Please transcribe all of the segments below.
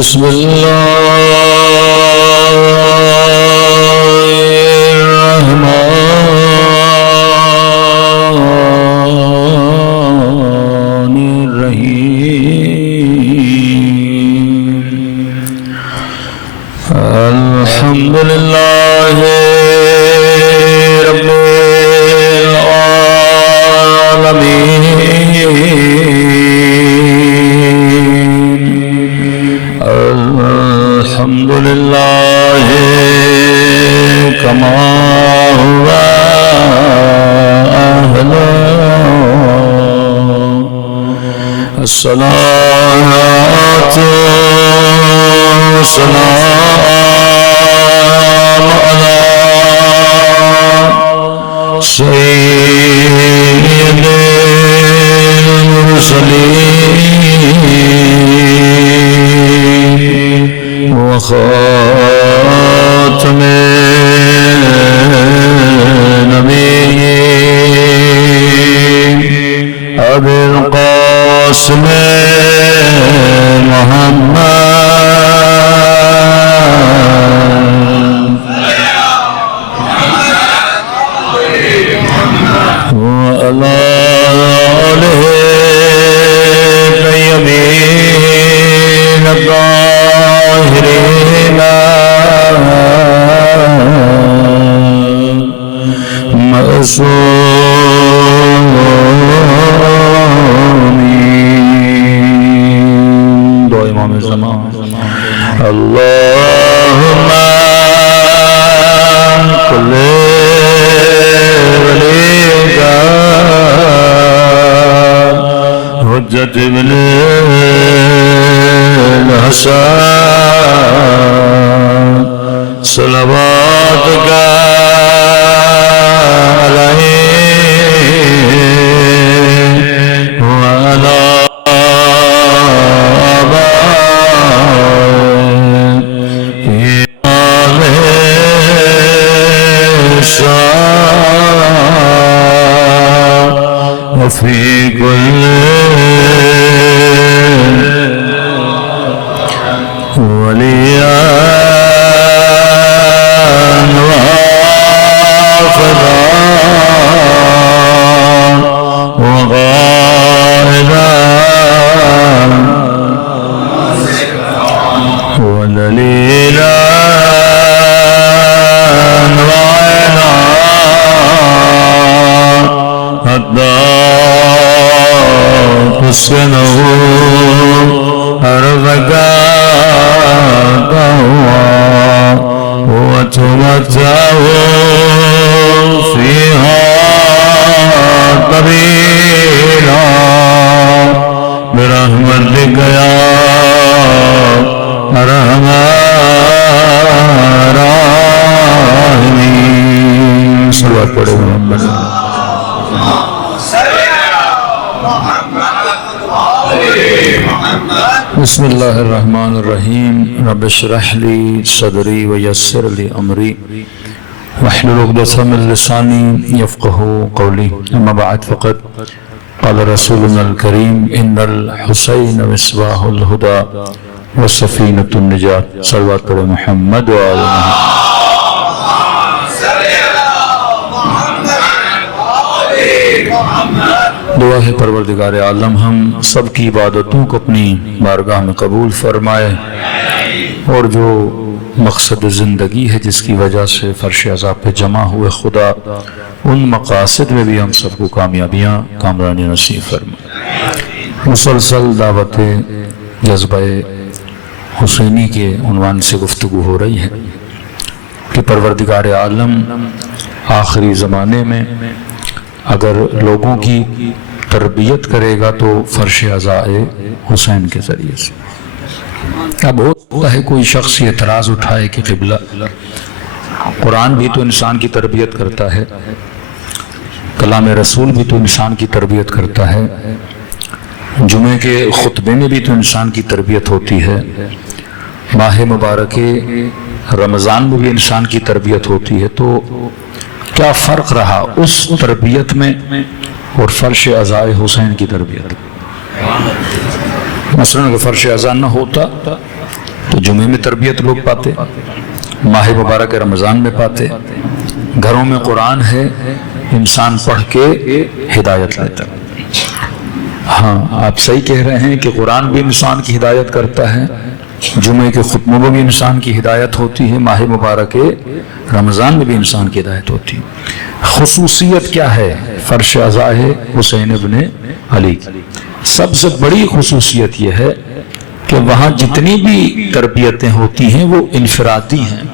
بسم الله الرحمن الرحيم الحمد لله رب العالمين الحمد لله كما هو أهله الصلاة والسلام على سيد المرسلين وخاتم النبيين أبي القاسم محمد وعلى آله الطيبين الطاهرين معصومين. دعا امام زمان اللهم كل وليك حجة ابن الحسن صلواتك عليه وعلى وفي كل وليا وافدا وغائبا ودليلا وعينا حتى تسكنه أرضك وتمتعه فيها طويلا برحمتك يا أرحم الراحمين. صلوات پڑھے محمد. بسم اللہ الرحمن الرحیم. رب اشرح لی صدری ویسر لی امری واحلل عقدۃ من لسانی یفقهوا قولی. اما بعد فقد قال رسولنا الکریم ان الحسین مصباح الہدی وسفینۃ النجات. صلوات پڑھے محمد و آل محمد. دعا ہے پروردگار عالم ہم سب کی عبادتوں کو اپنی بارگاہ میں قبول فرمائے اور جو مقصد زندگی ہے جس کی وجہ سے فرش عذاب پہ جمع ہوئے خدا ان مقاصد میں بھی ہم سب کو کامیابیاں کامرانی نصیب فرمائے. مسلسل دعوت جذبہ حسینی کے عنوان سے گفتگو ہو رہی ہے کہ پروردگار عالم آخری زمانے میں اگر لوگوں کی تربیت کرے گا تو فرش عزاء حسین کے ذریعے سے. اب ہوتا ہے کوئی شخص یہ اعتراض اٹھائے کہ قبلہ قرآن بھی تو انسان کی تربیت کرتا ہے، کلام رسول بھی تو انسان کی تربیت کرتا ہے، جمعے کے خطبے میں بھی تو انسان کی تربیت ہوتی ہے، ماہ مبارک رمضان میں بھی انسان کی تربیت ہوتی ہے، تو کیا فرق رہا اس تربیت میں اور فرش عزاء حسین کی تربیت؟ مثلا اگر فرش عزاء نہ ہوتا تو جمعے میں تربیت لوگ پاتے، ماہ مبارک رمضان میں پاتے، گھروں میں قرآن ہے، انسان پڑھ کے ہدایت لیتا۔ ہاں آپ صحیح کہہ رہے ہیں کہ قرآن بھی انسان کی ہدایت کرتا ہے، جمعے کے خطبوں میں بھی انسان کی ہدایت ہوتی ہے، ماہ مبارک رمضان میں بھی انسان کی ہدایت ہوتی ہے۔ خصوصیت کیا ہے؟ فرش عزا ہے حسین ابن علی۔ سب سے بڑی خصوصیت یہ ہے کہ وہاں جتنی بھی تربیتیں ہوتی ہیں وہ انفرادی ہیں۔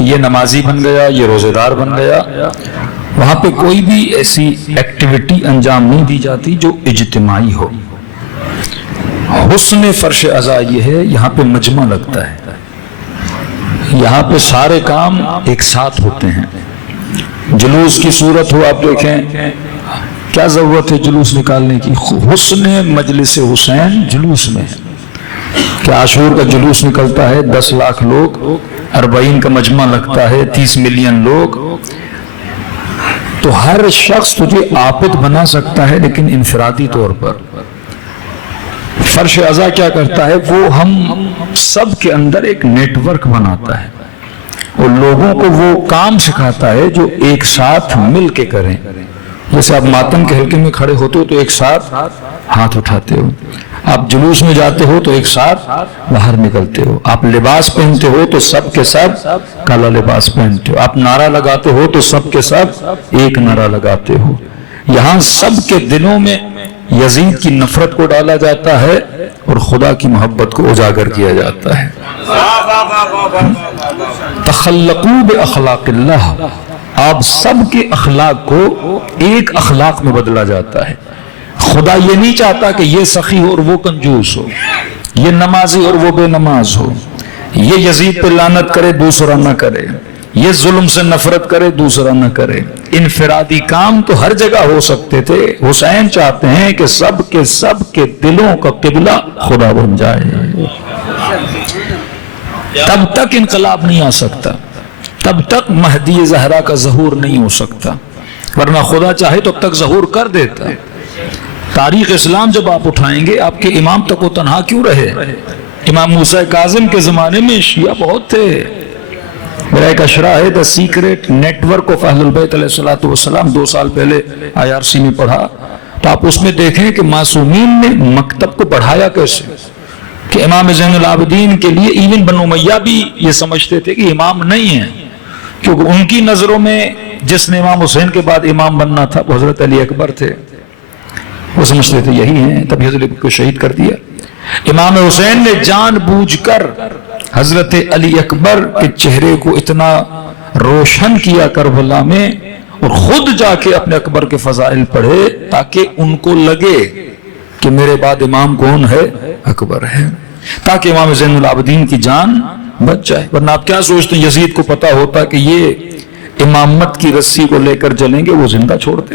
یہ نمازی بن گیا، یہ روزے دار بن گیا، وہاں پہ کوئی بھی ایسی ایکٹیویٹی انجام نہیں دی جاتی جو اجتماعی ہو۔ حسن فرش عزا یہ ہے یہاں پہ مجمع لگتا ہے، یہاں پہ سارے کام ایک ساتھ ہوتے ہیں۔ جلوس کی صورت ہو، آپ دیکھیں کیا ضرورت ہے جلوس نکالنے کی؟ حسن مجلس حسین جلوس میں ہے کہ عاشور کا جلوس نکلتا ہے، 10 لاکھ لوگ، 40 کا مجمع لگتا ہے، 30 ملین لوگ، تو ہر شخص تجھے عابد بنا سکتا ہے لیکن انفرادی طور پر۔ فرش عزا کیا کرتا ہے؟ وہ ہم سب کے اندر ایک نیٹ ورک بناتا ہے اور لوگوں کو وہ کام سکھاتا ہے جو ایک ساتھ مل کے کریں۔ جیسے آپ ماتم کے حلقے میں کھڑے ہوتے ہو تو ایک ساتھ ہاتھ اٹھاتے ہو، آپ جلوس میں جاتے ہو تو ایک ساتھ باہر نکلتے ہو، آپ لباس پہنتے ہو تو سب کے سب کالا لباس پہنتے ہو، آپ نعرہ لگاتے ہو تو سب کے سب ایک نعرہ لگاتے ہو۔ یہاں سب کے دلوں میں یزید کی نفرت کو ڈالا جاتا ہے اور خدا کی محبت کو اجاگر کیا جاتا ہے۔ تخلقوا باخلاق اللہ، آپ سب کے اخلاق کو ایک اخلاق میں بدلا جاتا ہے۔ خدا یہ نہیں چاہتا کہ یہ سخی ہو اور وہ کنجوس ہو، یہ نمازی اور وہ بے نماز ہو، یہ یزید پہ لعنت کرے دوسرا نہ کرے، یہ ظلم سے نفرت کرے دوسرا نہ کرے۔ انفرادی کام تو ہر جگہ ہو سکتے تھے، حسین چاہتے ہیں کہ سب کے دلوں کا قبلہ خدا بن جائے۔ تب تک انقلاب نہیں آ سکتا، تب تک مہدی زہرا کا ظہور نہیں ہو سکتا، ورنہ خدا چاہے تو اب تک ظہور کر دیتا۔ تاریخ اسلام جب آپ اٹھائیں گے، آپ کے امام تک وہ تنہا کیوں رہے؟ امام موسیٰ کاظم کے زمانے میں شیعہ بہت تھے۔ میرا ایک اشرا ہے دا سیکریٹ نیٹ ورک آف اہل البیت علیہ السلام، 2 سال پہلے IRC میں پڑھا، تو آپ اس میں دیکھیں کہ معصومین نے مکتب کو بڑھایا کیسے، کہ امام زین العابدین کے لیے ایون بنو امیہ بھی یہ سمجھتے تھے کہ امام نہیں ہیں، کیونکہ ان کی نظروں میں جس نے امام حسین کے بعد امام بننا تھا وہ حضرت علی اکبر تھے، وہ سمجھتے تھے یہی ہیں، تب حضرت علی کو شہید کر دیا۔ امام حسین نے جان بوجھ کر حضرت علی اکبر کے چہرے کو اتنا روشن کیا کربلا میں، اور خود جا کے اپنے اکبر کے فضائل پڑھے تاکہ ان کو لگے کہ میرے بعد امام کون ہے؟ اکبر ہے، تاکہ امام زین العابدین کی جان بچ جائے۔ ورنہ آپ کیا سوچتے ہیں یزید کو پتا ہوتا کہ یہ امامت کی رسی کو لے کر چلیں گے، وہ زندہ چھوڑتے۔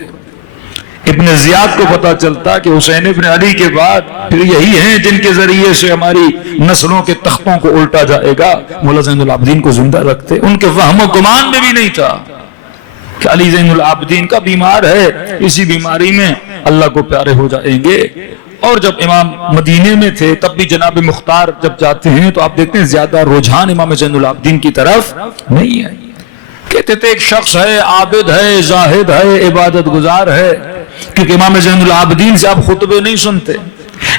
ابن زیاد کو پتا چلتا کہ حسین ابن علی کے بعد پھر یہی ہیں جن کے ذریعے سے ہماری نسلوں کے تختوں کو الٹا جائے گا، مولا زین العابدین کو زندہ رکھتے۔ ان کے وہم و گمان میں بھی نہیں تھا کہ علی زین العابدین کا بیمار ہے، اسی بیماری میں اللہ کو پیارے ہو جائیں گے۔ اور جب امام مدینے میں تھے تب بھی جناب مختار جب جاتے ہیں تو آپ دیکھتے ہیں زیادہ رجحان امام زین العابدین کی طرف نہیں ہے۔ کہتے تھے ایک شخص ہے، عابد ہے، زاہد ہے، عبادت گزار ہے، کیونکہ امام زین العابدین سے آپ خطبے نہیں سنتے،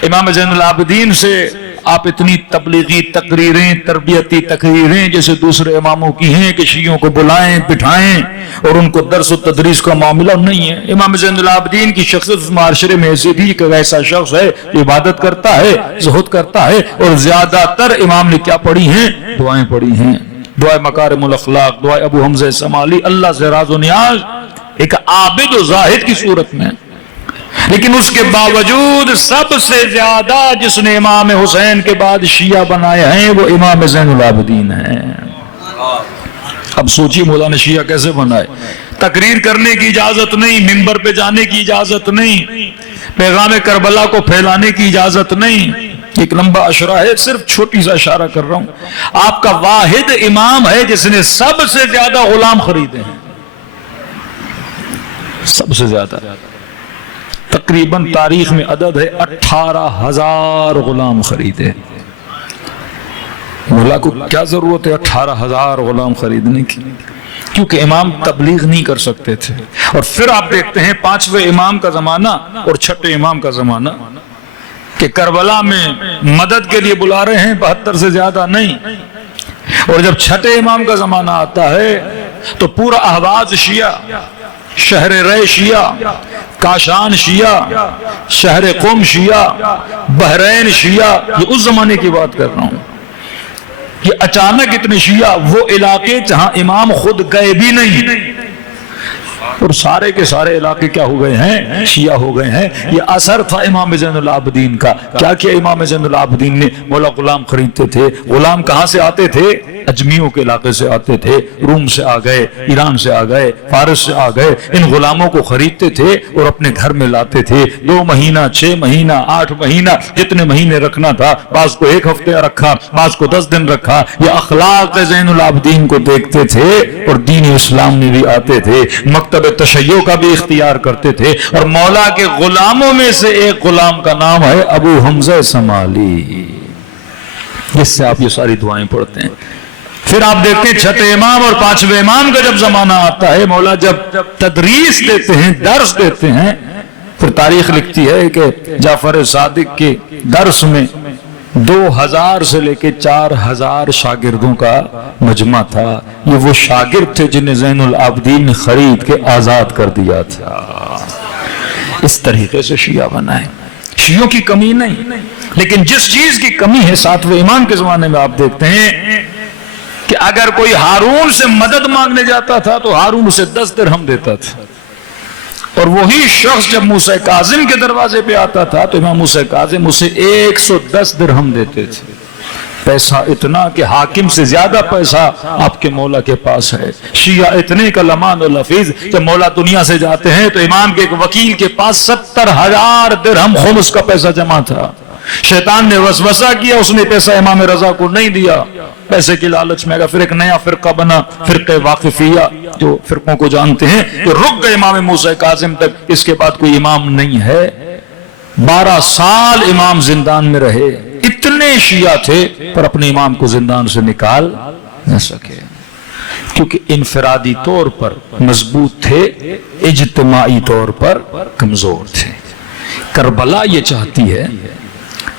امام زین العابدین سے آپ اتنی تبلیغی تقریریں، تربیتی تقریریں جیسے دوسرے اماموں کی ہیں کہ شیعوں کو بلائیں بٹھائیں اور ان کو درس و تدریس کا معاملہ نہیں ہے۔ امام زین العابدین کی شخصیت معاشرے میں ایسی تھی کہ ایسا شخص ہے جو عبادت کرتا ہے، زہد کرتا ہے، اور زیادہ تر امام نے کیا پڑھی ہیں؟ دعائیں پڑھی ہیں، دعائے مکارم الاخلاق، دعائے ابو حمزہ سمالی، اللہ سے راز و نیاز، ایک عابد و زاہد کی صورت میں۔ لیکن اس کے باوجود سب سے زیادہ جس نے امام حسین کے بعد شیعہ بنائے ہیں وہ امام زین العابدین ہیں۔ اب سوچیے مولانا شیعہ کیسے بنائے؟ تقریر کرنے کی اجازت نہیں، منبر پہ جانے کی اجازت نہیں، پیغام کربلا کو پھیلانے کی اجازت نہیں۔ ایک لمبا اشرا ہے، صرف چھوٹی سا اشارہ کر رہا ہوں۔ آپ کا واحد امام ہے جس نے سب سے زیادہ غلام خریدے ہیں، سب سے زیادہ، تقریباً تاریخ میں عدد ہے 18,000 غلام خریدے۔ مولا کو کیا ضرورت ہے 18,000 غلام خریدنے کی؟ کیونکہ امام تبلیغ نہیں کر سکتے تھے. اور پھر آپ دیکھتے ہیں 5ویں امام کا زمانہ اور 6 امام کا زمانہ کہ کربلا میں مدد کے لیے بلا رہے ہیں 72 سے زیادہ نہیں. اور جب 6 امام کا زمانہ آتا ہے تو پورا اہواز شیعہ، شہر رے شیعہ، کاشان شیعہ، شہر قم شیعہ، بحرین شیعہ، یہ اس زمانے کی بات کر رہا ہوں. یہ اچانک اتنے شیعہ وہ علاقے جہاں امام خود گئے بھی نہیں، اور سارے کے سارے علاقے کیا ہو گئے ہیں؟ شیعہ ہو گئے ہیں. یہ اثر تھا امام زین العابدین کا. کیا کیا امام زین العابدین نے؟ مولا غلام خریدتے تھے. غلام کہاں سے آتے تھے؟ اجمیوں کے علاقے سے آتے تھے. روم سے آ گئے، ایران سے آ گئے، فارس سے آ گئے. ان غلاموں کو خریدتے تھے اور اپنے گھر میں لاتے تھے. 2 مہینہ، 6 مہینہ، 8 مہینہ، جتنے مہینے رکھنا تھا. بعض کو 1 ہفتے رکھا، بعض کو 10 دن رکھا. یہ اخلاق زین العابدین کو دیکھتے تھے اور دین اسلام میں بھی آتے تھے. مکتب تشیع کا بھی اختیار کرتے تھے. اور مولا کے غلاموں میں سے ایک غلام کا نام ہے ابو حمزہ سمالی، جس سے آپ یہ ساری دعائیں پڑھتے ہیں. پھر آپ دیکھتے ہیں 6 امام اور 5ویں امام کا جب زمانہ آتا ہے، مولا جب تدریس دیتے ہیں، درس دیتے ہیں. پھر تاریخ لکھتی ہے کہ جعفر صادق کے درس میں 2000 سے لے کے 4000 شاگردوں کا مجمع تھا. یہ وہ شاگرد تھے جنہیں زین العابدین نے خرید کے آزاد کر دیا تھا. اس طریقے سے شیعہ بنا ہے. شیعوں کی کمی نہیں، لیکن جس چیز کی کمی ہے 7ویں امام کے زمانے میں آپ دیکھتے ہیں کہ اگر کوئی ہارون سے مدد مانگنے جاتا تھا تو ہارون اسے 10 درہم دیتا تھا. اور وہی شخص جب موسیٰ کاظم کے دروازے پہ آتا تھا تو امام موسیٰ کاظم اسے 110 درہم دیتے تھے. پیسہ اتنا کہ حاکم سے زیادہ پیسہ آپ کے مولا کے پاس ہے. شیعہ اتنے کا لمان و لفیظ، جب مولا دنیا سے جاتے ہیں تو امام کے ایک وکیل کے پاس 70,000 درہم خمس کا پیسہ جمع تھا. شیطان نے وسوسہ کیا، اس نے پیسہ امام رضا کو نہیں دیا. پیسے کی لالچ میں گیا. پھر ایک نیا فرقہ بنا، فرقہ واقفیہ، جو فرقوں کو جانتے ہیں. تو رک گئے امام موسیٰ کاظم تک. اس کے بعد کوئی امام نہیں ہے. 12 سال امام زندان میں رہے. اتنے شیعہ تھے پر اپنے امام کو زندان سے نکال نہ سکے، کیونکہ انفرادی طور پر مضبوط تھے، اجتماعی طور پر کمزور تھے. کربلا یہ چاہتی ہے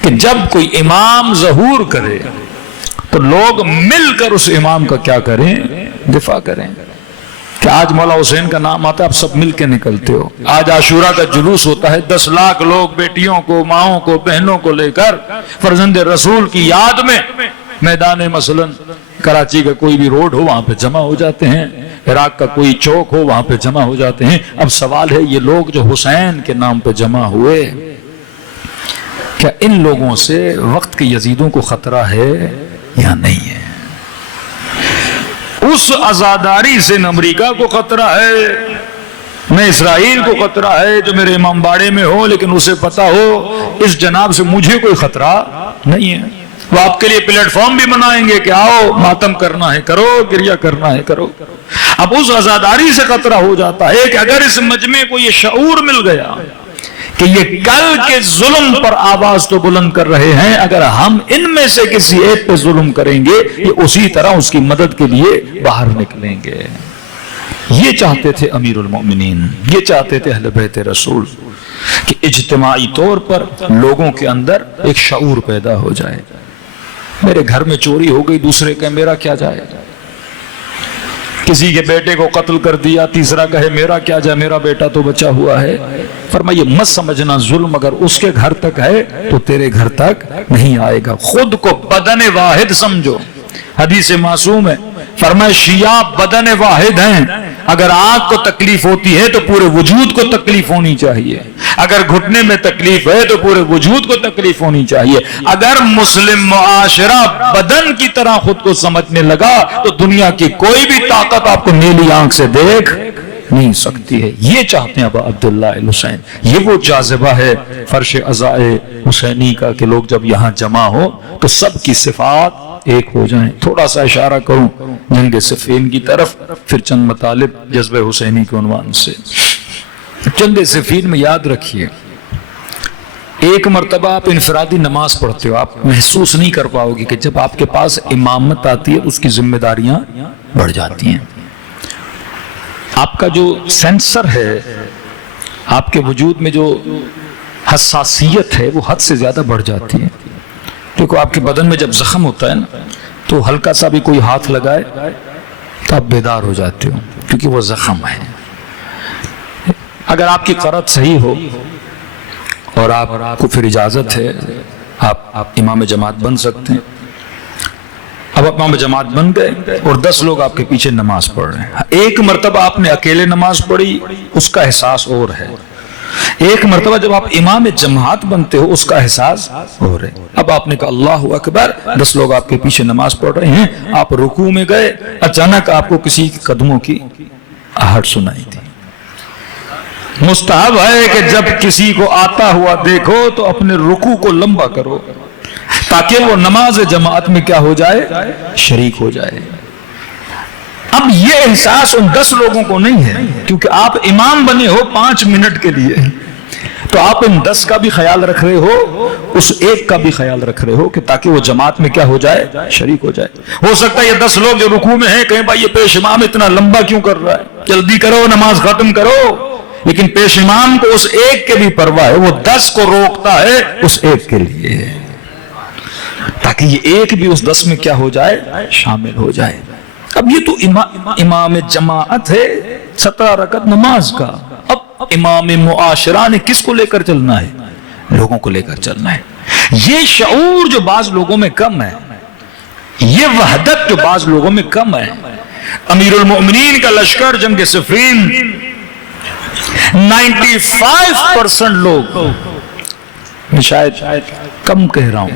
کہ جب کوئی امام ظہور کرے تو لوگ مل کر اس امام کا کیا کریں؟ دفاع کریں. کہ آج مولا حسین کا نام آتا ہے، آپ سب مل کے نکلتے ہو. آج عاشورہ کا جلوس ہوتا ہے، 10 لاکھ لوگ بیٹیوں کو، ماؤں کو، بہنوں کو لے کر فرزند رسول کی یاد میں میدان مثلا کراچی کا کوئی بھی روڈ ہو وہاں پہ جمع ہو جاتے ہیں. عراق کا کوئی چوک ہو وہاں پہ جمع ہو جاتے ہیں. اب سوال ہے یہ لوگ جو حسین کے نام پہ جمع ہوئے، کیا ان لوگوں سے وقت کے یزیدوں کو خطرہ ہے یا نہیں ہے؟ اس عزاداری سے نہ امریکہ کو خطرہ ہے، نہ اسرائیل کو خطرہ ہے جو میرے امام باڑے میں ہو، لیکن اسے پتا ہو اس جناب سے مجھے کوئی خطرہ نہیں ہے. وہ آپ کے لیے پلیٹ فارم بھی بنائیں گے کہ آؤ ماتم کرنا ہے کرو، گریہ کرنا ہے کرو. اب اس عزاداری سے خطرہ ہو جاتا ہے کہ اگر اس مجمع کو یہ شعور مل گیا کہ یہ کل کے ظلم پر آواز تو بلند کر رہے ہیں، اگر ہم ان میں سے کسی ایک پہ ظلم کریں گے یہ اسی طرح اس کی مدد کے لیے باہر نکلیں گے. یہ چاہتے تھے امیر المؤمنین، یہ چاہتے تھے اہل بیت رسول کہ اجتماعی طور پر لوگوں کے اندر ایک شعور پیدا ہو جائے. میرے گھر میں چوری ہو گئی، دوسرے کہ میرا کیا جائے. کسی کے بیٹے کو قتل کر دیا، تیسرا کہے میرا کیا جائے، میرا بیٹا تو بچا ہوا ہے. فرمایا مت سمجھنا ظلم اگر اس کے گھر تک ہے تو تیرے گھر تک نہیں آئے گا. خود کو بدن واحد سمجھو. حدیث معصوم ہے، فرمایا شیعہ بدن واحد ہیں. اگر آنکھ کو تکلیف ہوتی ہے تو پورے وجود کو تکلیف ہونی چاہیے. اگر گھٹنے میں تکلیف ہے تو پورے وجود کو تکلیف ہونی چاہیے. اگر مسلم معاشرہ بدن کی طرح خود کو سمجھنے لگا تو دنیا کی کوئی بھی طاقت آپ کو نیلی آنکھ سے دیکھ نہیں سکتی ہے. یہ چاہتے ہیں ابا عبداللہ الحسین. یہ وہ جاذبہ ہے فرش عزائے حسینی کا کہ لوگ جب یہاں جمع ہو تو سب کی صفات ایک ہو جائیں. تھوڑا سا اشارہ کروں جنگ صفین کی طرف، پھر چند مطالب جذبہ حسینی کے عنوان سے. جنگ صفین میں یاد رکھیے ایک مرتبہ آپ انفرادی نماز پڑھتے ہو، آپ محسوس نہیں کر پاؤ گے کہ جب آپ کے پاس امامت آتی ہے اس کی ذمہ داریاں بڑھ جاتی ہیں. آپ کا جو سینسر ہے، آپ کے وجود میں جو حساسیت ہے وہ حد سے زیادہ بڑھ جاتی ہے. دیکھو آپ کے بدن میں جب زخم ہوتا ہے نا تو ہلکا سا بھی کوئی ہاتھ لگائے تو آپ بیدار ہو جاتے ہو، کیونکہ وہ زخم ہے. اگر آپ کی قرت صحیح ہو اور آپ کو پھر اجازت ہے، آپ امام جماعت بن سکتے ہیں. اب امام جماعت بن گئے اور 10 لوگ آپ کے پیچھے نماز پڑھ رہے ہیں. ایک مرتبہ آپ نے اکیلے نماز پڑھی، اس کا احساس اور ہے. ایک مرتبہ جب آپ امام جماعت بنتے ہو اس کا احساس اور ہے. اب آپ نے کہا اللہ اکبر، 10 لوگ آپ کے پیچھے نماز پڑھ رہے ہیں، آپ رکوع میں گئے، اچانک آپ کو کسی کے قدموں کی آہٹ سنائی دی. مستحب ہے کہ جب کسی کو آتا ہوا دیکھو تو اپنے رکوع کو لمبا کرو تاکہ وہ نماز جماعت میں کیا ہو جائے، شریک ہو جائے. اب یہ احساس ان 10 لوگوں کو نہیں ہے، کیونکہ آپ امام بنے ہو 5 منٹ کے لیے، تو آپ ان 10 کا بھی خیال رکھ رہے ہو، اس ایک کا بھی خیال رکھ رہے ہو کہ تاکہ وہ جماعت میں کیا ہو جائے، شریک ہو جائے. ہو سکتا ہے یہ 10 لوگ جو رکوع میں ہیں کہیں بھائی یہ پیش امام اتنا لمبا کیوں کر رہا ہے، جلدی کرو نماز ختم کرو. لیکن پیش امام کو اس ایک کے بھی پرواہ ہے، وہ 10 کو روکتا ہے اس ایک کے لیے، تاکہ یہ ایک بھی اس 10 میں کیا ہو جائے، شامل ہو جائے. اب یہ تو امام جماعت ہے 17 رکعت نماز کا. اب امام معاشرہ نے کس کو لے کر چلنا ہے، لوگوں کو لے کر چلنا ہے. یہ شعور جو بعض لوگوں میں کم ہے، یہ وحدت جو بعض لوگوں میں کم ہے. امیر المؤمنین کا لشکر جنگ صفین 95% لوگ، میں شاید کم کہہ رہا ہوں،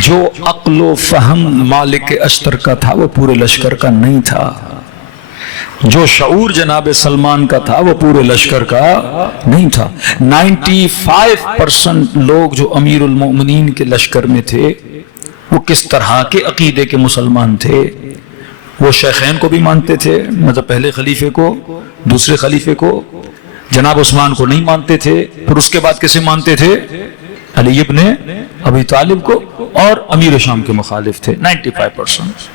جو عقل و فہم مالک اشتر کا تھا وہ پورے لشکر کا نہیں تھا. جو شعور جناب سلمان کا تھا وہ پورے لشکر کا نہیں تھا. 95% لوگ جو امیر المؤمنین کے لشکر میں تھے وہ کس طرح کے عقیدے کے مسلمان تھے. وہ شیخین کو بھی مانتے تھے، مطلب پہلے خلیفے کو، دوسرے خلیفے کو، جناب عثمان کو نہیں مانتے تھے. پھر اس کے بعد کسے مانتے تھے، علی ابن ابی طالب کو، اور امیر شام کے مخالف تھے 95%.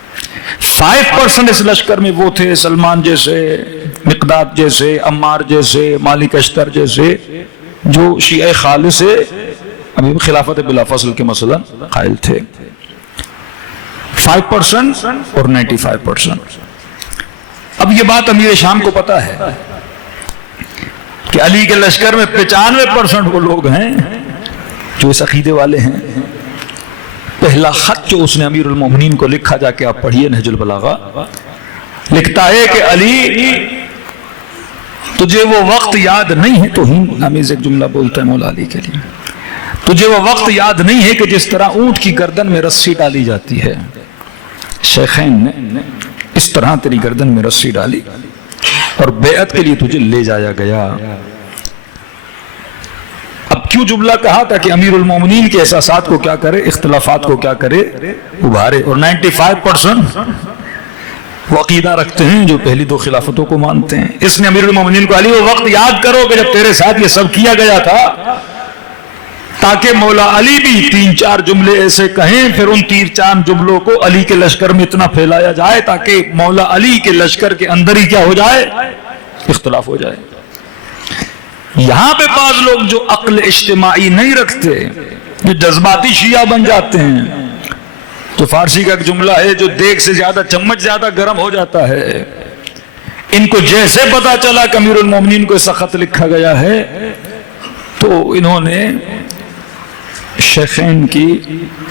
5% اس لشکر میں وہ تھے سلمان جیسے، مقداد جیسے، عمار جیسے، مالک اشتر جیسے، جو شیعہ خالص ابھی خلافت بلا فصل کے مثلا قائل تھے. 5% اور 95%. اب یہ بات امیر شام کو پتا ہے کہ علی کے لشکر میں 95% وہ لوگ ہیں جو اس عقیدے والے ہیں. پہلا خط جو اس نے امیر المومنین کو لکھا، جا کے آپ پڑھیے نہج البلاغہ، لکھتا ہے کہ علی تجھے وہ وقت یاد نہیں ہے، توہین آمیز ایک جملہ بولتا ہے مولا علی کے لیے، تجھے وہ وقت یاد نہیں ہے کہ جس طرح اونٹ کی گردن میں رسی ڈالی جاتی ہے. شیخین نے اس طرح تیری گردن میں رسی ڈالی اور بیعت کے لیے تجھے لے جایا گیا. اب کیوں جملہ کہا تھا کہ امیر المومنین کے احساسات کو کیا کرے، اختلافات کو کیا کرے، ابھارے. اور 95% وہ عقیدہ رکھتے ہیں جو پہلی 2 خلافتوں کو مانتے ہیں. اس نے امیر المومنین کو علی وہ وقت یاد کرو کہ جب تیرے ساتھ یہ سب کیا گیا تھا، تاکہ مولا علی بھی 3-4 جملے ایسے کہیں، پھر ان 3-4 جملوں کو علی کے لشکر میں اتنا پھیلایا جائے تاکہ مولا علی کے لشکر کے اندر ہی کیا ہو جائے، اختلاف ہو جائے. یہاں پہ بعض لوگ جو عقل اجتماعی نہیں رکھتے، جو جذباتی شیعہ بن جاتے ہیں، جو فارسی کا ایک جملہ ہے، جو دیگ سے زیادہ چمچ زیادہ گرم ہو جاتا ہے. ان کو جیسے پتا چلا کہ امیر المومنین کو ایسا خط لکھا گیا ہے تو انہوں نے شیخین کی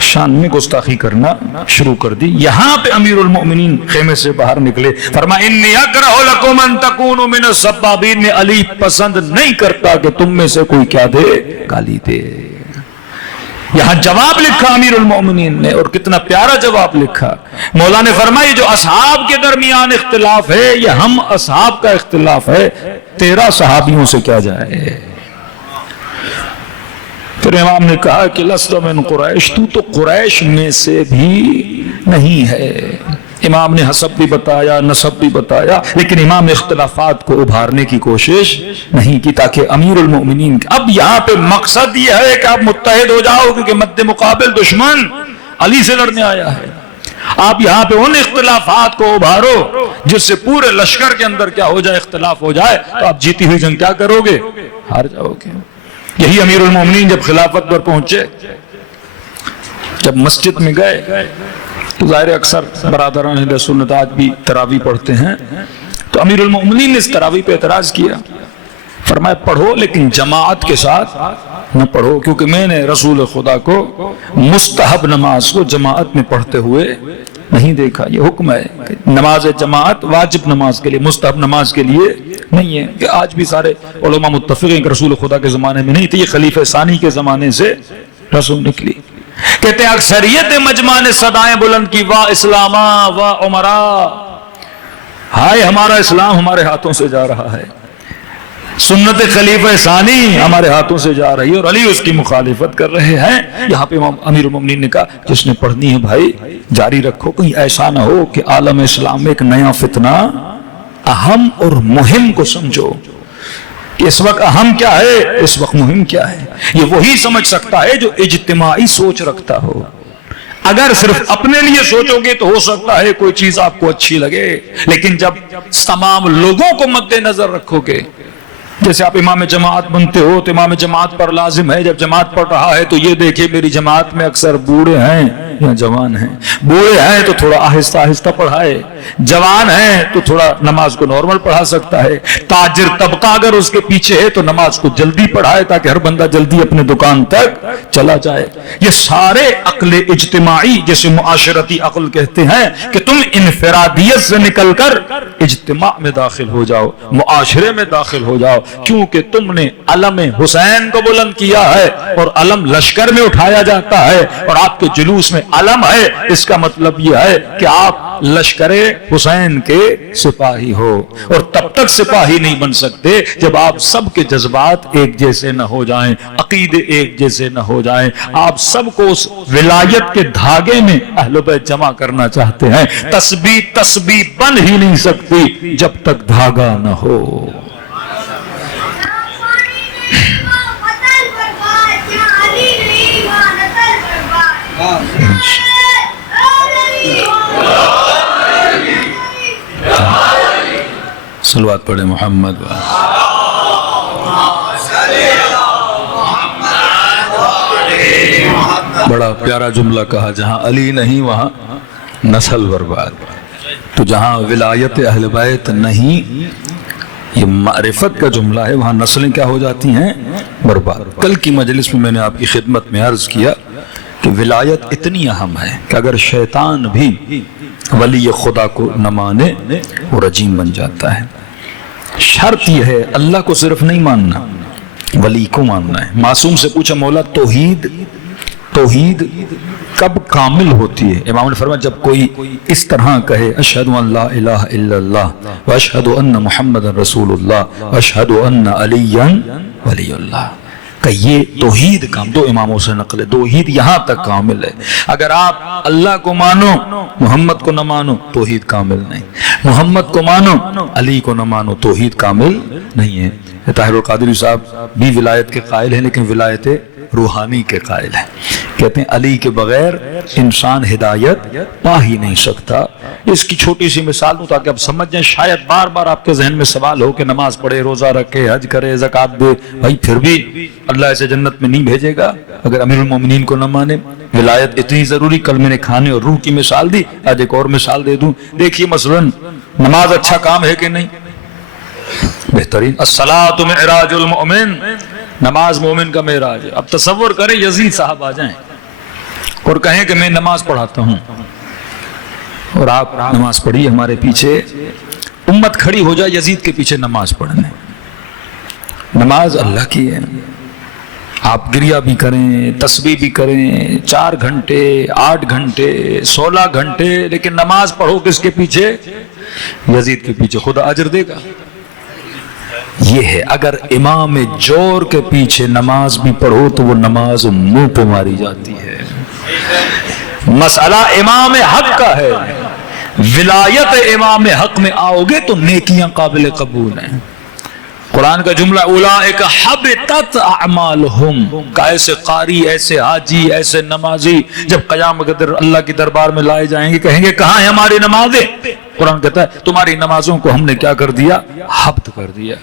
شان میں گستاخی کرنا شروع کر دی. یہاں پہ امیر المؤمنین خیمے سے باہر نکلے، فرمایا انی اکرہ لکم ان تکونوا من السبابین، میں علی پسند نہیں کرتا کہ تم میں سے کوئی کیا دے، گالی دے. یہاں جواب لکھا امیر المؤمنین نے، اور کتنا پیارا جواب لکھا. مولا نے فرمایا جو اصحاب کے درمیان اختلاف ہے یہ ہم اصحاب کا اختلاف ہے، تیرا صحابیوں سے کیا جائے. پھر امام نے کہا کہ لست من قریش، تو قریش میں سے بھی نہیں ہے. امام نے حسب بھی بتایا، نسب بھی بتایا، لیکن امام نے اختلافات کو ابھارنے کی کوشش نہیں کی تاکہ امیر المؤمنین، اب یہاں پہ مقصد یہ ہے کہ آپ متحد ہو جاؤ، کیونکہ مد مقابل دشمن علی سے لڑنے آیا ہے۔ آپ یہاں پہ ان اختلافات کو ابھارو جس سے پورے لشکر کے اندر کیا ہو جائے، اختلاف ہو جائے، تو آپ جیتی ہوئی جنگ کیا کرو گے؟ ہار جاؤ گے۔ یہی امیر المومنین جب خلافت پر پہنچے، جب مسجد میں گئے تو ظاہر اکثر برادران اہل سنت آج بھی تراویح پڑھتے ہیں، تو امیر المومنین نے اس تراویح پہ اعتراض کیا، فرمایا پڑھو لیکن جماعت کے ساتھ نہ پڑھو، کیونکہ میں نے رسول خدا کو مستحب نماز کو جماعت میں پڑھتے ہوئے نہیں دیکھا۔ یہ حکم ہے کہ نماز جماعت واجب نماز کے لیے، مستحب نماز کے لیے نہیں ہے، کہ آج بھی سارے علماء متفق ہیں کہ رسول خدا کے زمانے میں نہیں تھی، یہ خلیفہ ثانی کے زمانے سے رسول نکلی۔ کہتے ہیں اکثریت مجمع نے صدائیں بلند کی، واہ اسلاما واہ عمرا، ہائے ہمارا اسلام ہمارے ہاتھوں سے جا رہا ہے، سنت خلیفہ ثانی ہمارے ہاتھوں سے جا رہی ہے، اور علی اس کی مخالفت کر رہے ہیں۔ یہاں پہ امیر المومنین نے کہا جس نے پڑھنی ہے بھائی جاری رکھو، کہیں ایسا نہ ہو کہ عالم اسلام میں ایک نیا فتنہ اہم اور مہم کو سمجھو کہ اس وقت اہم کیا ہے، اس وقت مہم کیا ہے۔ یہ وہی سمجھ سکتا ہے جو اجتماعی سوچ رکھتا ہو۔ اگر صرف اپنے لیے سوچو گے تو ہو سکتا ہے کوئی چیز آپ کو اچھی لگے، لیکن جب تمام لوگوں کو مد نظر رکھو گے، جیسے آپ امام جماعت بنتے ہو تو امام جماعت پر لازم ہے جب جماعت پڑھ رہا ہے تو یہ دیکھیں میری جماعت میں اکثر بوڑھے ہیں یا جوان ہیں، بوڑھے ہیں تو تھوڑا آہستہ آہستہ پڑھائے، جوان ہیں تو تھوڑا نماز کو نارمل پڑھا سکتا ہے، تاجر طبقہ اگر اس کے پیچھے ہے تو نماز کو جلدی پڑھائے تاکہ ہر بندہ جلدی اپنے دکان تک چلا جائے۔ یہ سارے عقل اجتماعی جسے معاشرتی عقل کہتے ہیں کہ تم انفرادیت سے نکل کر اجتماع میں داخل ہو جاؤ، معاشرے میں داخل ہو جاؤ، کیونکہ تم نے علم حسین کو بلند کیا ہے اور علم لشکر میں اٹھایا جاتا ہے اور آپ کے جلوس میں علم ہے، اس کا مطلب یہ ہے کہ آپ لشکر حسین کے سپاہی ہو، اور تب تک سپاہی نہیں بن سکتے جب آپ سب کے جذبات ایک جیسے نہ ہو جائیں، عقیدے ایک جیسے نہ ہو جائیں۔ آپ سب کو اس ولایت کے دھاگے میں اہل بیت جمع کرنا چاہتے ہیں، تسبیح بن ہی نہیں سکتی جب تک دھاگا نہ ہو۔ صلوات پڑھے محمد۔ بڑا پیارا جملہ کہا، جہاں علی نہیں وہاں نسل برباد، تو جہاں ولایت اہل بیت نہیں، یہ معرفت کا جملہ ہے، وہاں نسلیں کیا ہو جاتی ہیں؟ برباد۔ کل کی مجلس میں میں نے آپ کی خدمت میں عرض کیا کہ ولایت اتنی اہم ہے کہ اگر شیطان بھی ولی خدا کو نہ مانے وہ رجیم بن جاتا ہے۔ شرط یہ ہے اللہ کو صرف نہیں ماننا، ولی کو ماننا ہے۔ معصوم سے پوچھا مولا توحید کب کامل ہوتی ہے؟ امام نے فرمایا جب کوئی اس طرح کہے اشہد ان لا الہ الا اللہ واشہد ان محمد رسول اللہ واشہد ان علی ولی اللہ، کہ یہ توحید کام، دو اماموں سے نقل ہے، توحید یہاں تک کامل ہے۔ اگر آپ اللہ کو مانو محمد کو نہ مانو توحید کامل نہیں، محمد کو مانو علی کو نہ مانو توحید کامل نہیں ہے۔ طاہر القادری صاحب بھی ولایت کے قائل ہیں لیکن ولایت روحانی کے قائل ہیں، کہتے ہیں علی کے بغیر انسان ہدایت پا ہی نہیں سکتا۔ اس کی چھوٹی سی مثال دوں تاکہ آپ سمجھ جائیں، شاید بار بار آپ کے ذہن میں سوال ہو کہ نماز پڑھے، روزہ رکھے، حج کرے، زکوٰۃ دے، بھائی پھر بھی اللہ اسے جنت میں نہیں بھیجے گا اگر امیر المومنین کو نہ مانے۔ ولایت اتنی ضروری، کل میں نے کھانے اور روح کی مثال دی، آج ایک اور مثال دے دوں۔ دیکھیے مثلا نماز اچھا کام ہے کہ نہیں؟ بہترین۔ الصلاۃ معراج المؤمن، نماز مومن کا معراج ہے۔ اب تصور کریں یزید صاحب آ جائیں اور کہیں کہ میں نماز پڑھاتا ہوں اور آپ نماز پڑھی ہمارے پیچھے، امت کھڑی ہو جائے یزید کے پیچھے نماز پڑھنے۔ نماز اللہ کی ہے، آپ گریہ بھی کریں، تسبیح بھی کریں، 4 گھنٹے 8 گھنٹے 16 گھنٹے، لیکن نماز پڑھو کس کے پیچھے؟ یزید کے پیچھے، خدا اجر دے گا۔ یہ ہے اگر امام جور کے پیچھے نماز بھی پڑھو تو وہ نماز منہ پہ ماری جاتی ہے۔ مسئلہ امام حق کا ہے، ولایت امام حق میں آؤ گے تو نیکیاں قابل قبول ہیں. قرآن کا جملہ اولئک حبطت اعمالہم، کا ایسے قاری، ایسے حاجی، ایسے نمازی جب قیامت کے دن اللہ کی دربار میں لائے جائیں گے کہیں گے کہاں ہیں ہماری نمازیں؟ قرآن کہتا ہے تمہاری نمازوں کو ہم نے کیا کر دیا؟ حبط کر دیا.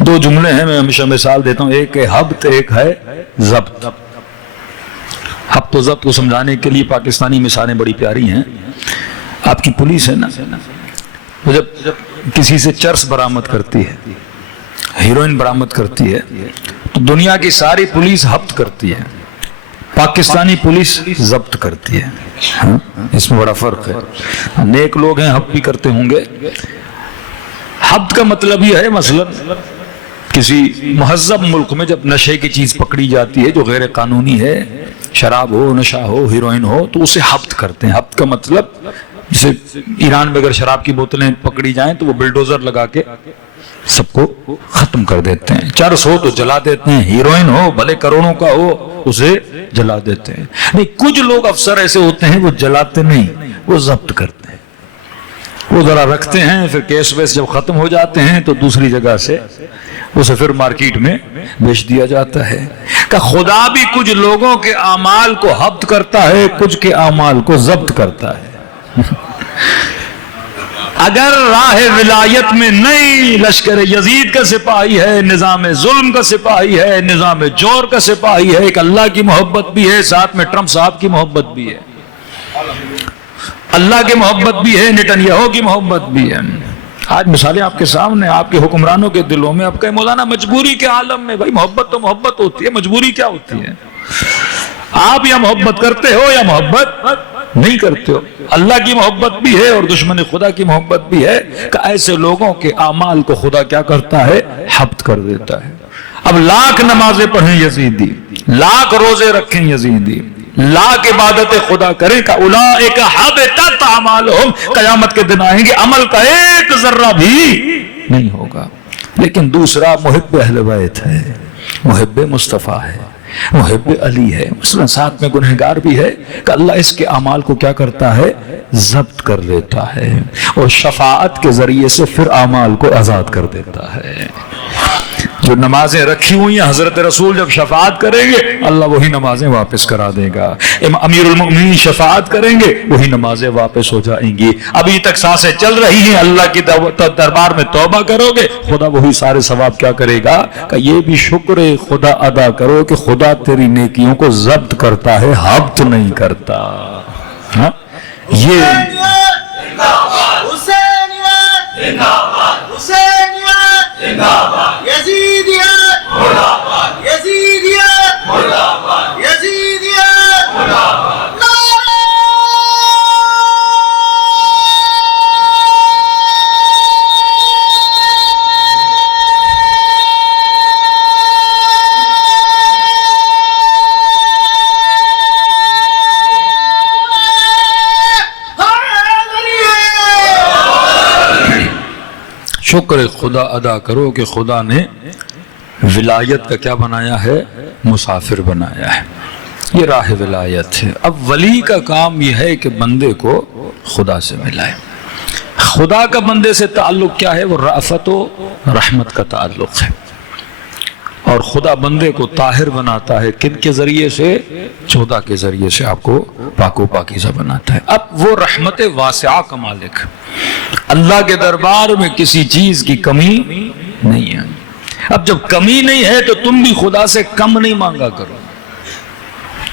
دو جملے ہیں، میں ہمیشہ مثال دیتا ہوں، ایک ہے حبط، ایک ہے ضبط. حبط و ضبط کو سمجھانے کے لیے پاکستانی مثالیں بڑی پیاری ہیں. آپ کی پولیس ہے نا، وہ جب کسی سے چرس برآمد کرتی ہے، ہیروئن برآمد کرتی ہے، تو دنیا کی ساری پولیس حبط کرتی ہے، پاکستانی پولیس ضبط کرتی ہے. ہاں اس میں بڑا فرق ہے. نیک لوگ ہیں حبط بھی کرتے ہوں گے. حبط کا مطلب یہ ہے مثلا کسی مہذب ملک میں جب نشے کی چیز پکڑی جاتی ہے جو غیر قانونی ہے، شراب ہو، نشہ ہو، ہیروئن ہو، تو اسے حبط کرتے ہیں. حبط کا مطلب جیسے ایران میں اگر شراب کی بوتلیں پکڑی جائیں تو وہ بلڈوزر لگا کے سب کو ختم کر دیتے ہیں. چرس ہو تو جلا دیتے ہیں، ہیروئن ہو بھلے کروڑوں کا ہو اسے جلا دیتے ہیں. نہیں، کچھ لوگ افسر ایسے ہوتے ہیں وہ جلاتے نہیں، وہ ضبط کرتے ہیں. وہ ذرا رکھتے ہیں، پھر کیس ویس جب ختم ہو جاتے ہیں تو دوسری جگہ سے اسے پھر مارکیٹ میں بیچ دیا جاتا ہے. کہ خدا بھی کچھ لوگوں کے اعمال کو حبط کرتا ہے، کچھ کے اعمال کو ضبط کرتا ہے. اگر راہ ولایت میں نہیں، لشکر یزید کا سپاہی ہے، نظام ظلم کا سپاہی ہے، نظام جور کا سپاہی ہے، ایک اللہ کی محبت بھی ہے، ساتھ میں ٹرمپ صاحب کی محبت بھی ہے، اللہ کی محبت بھی ہے، نتنیاہو کی محبت بھی ہے. آج مثالیں آپ کے سامنے، آپ کے حکمرانوں کے دلوں میں. آپ کہیں مولانا مجبوری کے عالم میں، بھائی محبت تو محبت ہوتی ہے، مجبوری کیا ہوتی ہے؟ آپ یا محبت کرتے ہو یا محبت نہیں کرتے ہو. اللہ کی محبت بھی ہے اور دشمن خدا کی محبت بھی ہے کہ ایسے لوگوں کے اعمال کو خدا کیا کرتا ہے؟ حبط کر دیتا ہے. اب لاکھ نمازیں پڑھیں یزیدی، لاکھ روزے رکھیں یزیدی، لاکھ عبادت خدا کریں کہ اولئک حبطت اعمالہم، قیامت کے دن آئیں گے عمل کا ایک ذرہ بھی نہیں ہوگا. لیکن دوسرا محب اہل بیت ہے، محب مصطفیٰ ہے، محب علی ہے، مثلا ساتھ میں گنہگار بھی ہے کہ اللہ اس کے اعمال کو کیا کرتا ہے؟ ضبط کر لیتا ہے، اور شفاعت کے ذریعے سے پھر اعمال کو آزاد کر دیتا ہے. جو نمازیں رکھی ہوئی ہیں حضرت رسول جب شفاعت کریں گے اللہ وہی نمازیں واپس کرا دے گا. امیر المؤمنین شفاعت کریں گے وہی نمازیں واپس ہو جائیں گی. ابھی تک سانسیں چل رہی ہیں، اللہ کی دربار میں توبہ کرو گے خدا وہی سارے ثواب کیا کرے گا کہ یہ بھی شکر خدا ادا کرو کہ خدا تیری نیکیوں کو ضبط کرتا ہے، حبط نہیں کرتا. ہاں یہ شکر خدا ادا کرو کہ خدا نے ولایت کا کیا بنایا ہے؟ مسافر بنایا ہے. یہ راہ ولایت ہے. اب ولی کا کام یہ ہے کہ بندے کو خدا سے ملائے. خدا کا بندے سے تعلق کیا ہے؟ وہ رأفت و رحمت کا تعلق ہے. اور خدا بندے کو طاہر بناتا ہے کن کے ذریعے سے؟ 14 کے ذریعے سے آپ کو پاک و پاکیزہ بناتا ہے. اب وہ رحمت واسعہ کا مالک ہے. اللہ کے دربار میں کسی چیز کی کمی نہیں ہے. اب جب کمی نہیں ہے تو تم بھی خدا سے کم نہیں مانگا کرو،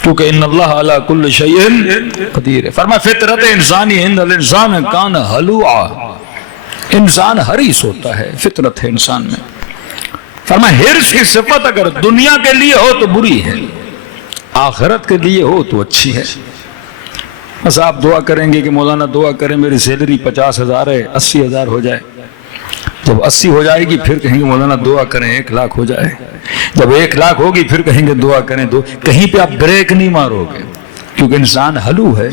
کیونکہ ان اللہ علی کل شیء قدیر ہے. فرمایا فطرت انسانی ان الانسان کان ہلوعا، انسان حریص ہوتا ہے، فطرت ہے انسان میں. فرمایا حرص کی صفت اگر دنیا کے لیے ہو تو بری ہے، آخرت کے لیے ہو تو اچھی ہے. بس آپ دعا کریں گے کہ مولانا دعا کریں میری سیلری 50,000 ہے، 80,000 ہو جائے. جب 80 ہو جائے گی پھر کہیں گے مولانا دعا کریں 1 لاکھ ہو جائے. جب 1 لاکھ ہوگی پھر کہیں گے دعا کریں کہیں پہ آپ بریک نہیں مارو گے، کیونکہ انسان ہلو ہے.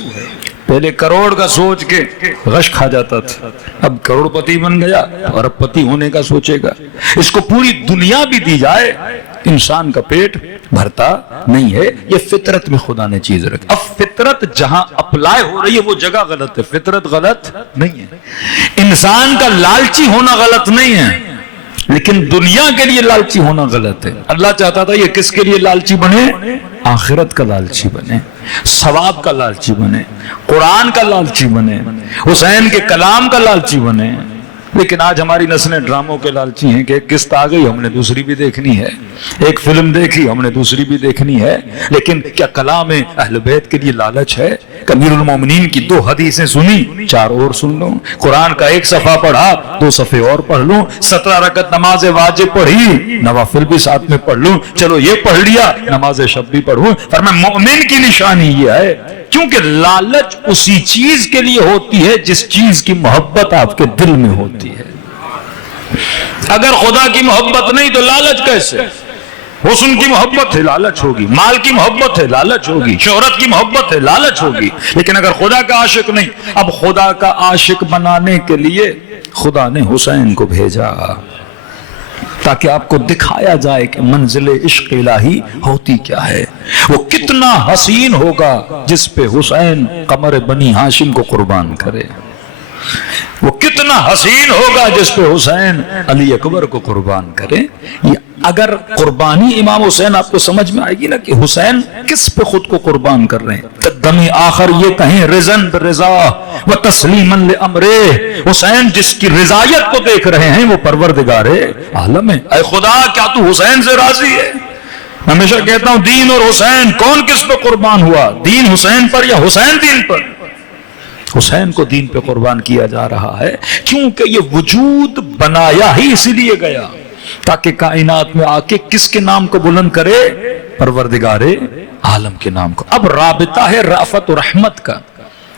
پہلے کروڑ کا سوچ کے غش کھا جاتا تھا، اب کروڑ پتی بن گیا اور اب پتی ہونے کا سوچے گا. اس کو پوری دنیا بھی دی جائے انسان کا پیٹ بھرتا نہیں ہے، یہ فطرت میں خدا نے چیز رکھی۔ اب فطرت جہاں اپلائی ہو رہی ہے وہ جگہ غلط ہے، فطرت غلط نہیں ہے۔ انسان کا لالچی ہونا غلط نہیں ہے، لیکن دنیا کے لیے لالچی ہونا غلط ہے۔ اللہ چاہتا تھا یہ کس کے لیے لالچی بنے؟ آخرت کا لالچی بنے، ثواب کا لالچی بنے، قرآن کا لالچی بنے، حسین کے کلام کا لالچی بنے۔ لیکن آج ہماری نسلیں ڈراموں کے لالچی ہیں کہ ایک قسط آ گئی ہم نے دوسری بھی دیکھنی ہے، ایک فلم دیکھی ہم نے دوسری بھی دیکھنی ہے۔ لیکن کیا کلام اہل بیت کے لیے لالچ ہے؟ امیر المومنین کی 2 حدیثیں سنی، 4 اور سن لوں، قرآن کا 1 صفحہ پڑھا 2 صفحے اور پڑھ لوں، 17 رکعت نماز واجب پڑھی، نوافل بھی ساتھ میں پڑھ لوں، چلو یہ پڑھ لیا نماز شب بھی پڑھوں۔ فرمایا مومن کی نشانی یہ ہے، کیونکہ لالچ اسی چیز کے لیے ہوتی ہے جس چیز کی محبت آپ کے دل میں ہوتی ہے۔ اگر خدا کی محبت نہیں تو لالچ کیسے؟ حسن کی محبت ہے لالچ ہوگی، مال کی محبت ہے لالچ ہوگی، شہرت کی محبت ہے لالچ ہوگی، لیکن اگر خدا کا عاشق نہیں۔ اب خدا کا عاشق بنانے کے لیے خدا نے حسین کو بھیجا تاکہ آپ کو دکھایا جائے کہ منزل عشق الہی ہوتی کیا ہے، وہ کتنا حسین ہوگا جس پہ حسین قمر بنی ہاشم کو قربان کرے، وہ کتنا حسین ہوگا جس پہ حسین علی اکبر کو قربان کرے۔ اگر قربانی امام حسین آپ کو سمجھ میں آئے گی نا کہ حسین کس پہ خود کو قربان کر رہے ہیں، دمی آخر یہ کہیں رضن برضا و تسلیما لامرہ، حسین جس کی رضایت کو دیکھ رہے ہیں وہ پروردگار عالم ہے۔ اے خدا کیا تو حسین سے راضی ہے؟ ہمیشہ کہتا ہوں دین اور حسین کون کس پہ قربان ہوا، دین حسین پر یا حسین دین پر؟ حسین کو دین پہ قربان کیا جا رہا ہے، کیونکہ یہ وجود بنایا ہی اسی لیے گیا تاکہ کائنات میں آ کے کس کے نام کو بلند کرے؟ پروردگار عالم کے نام کو۔ اب رابطہ ہے رأفت و رحمت کا۔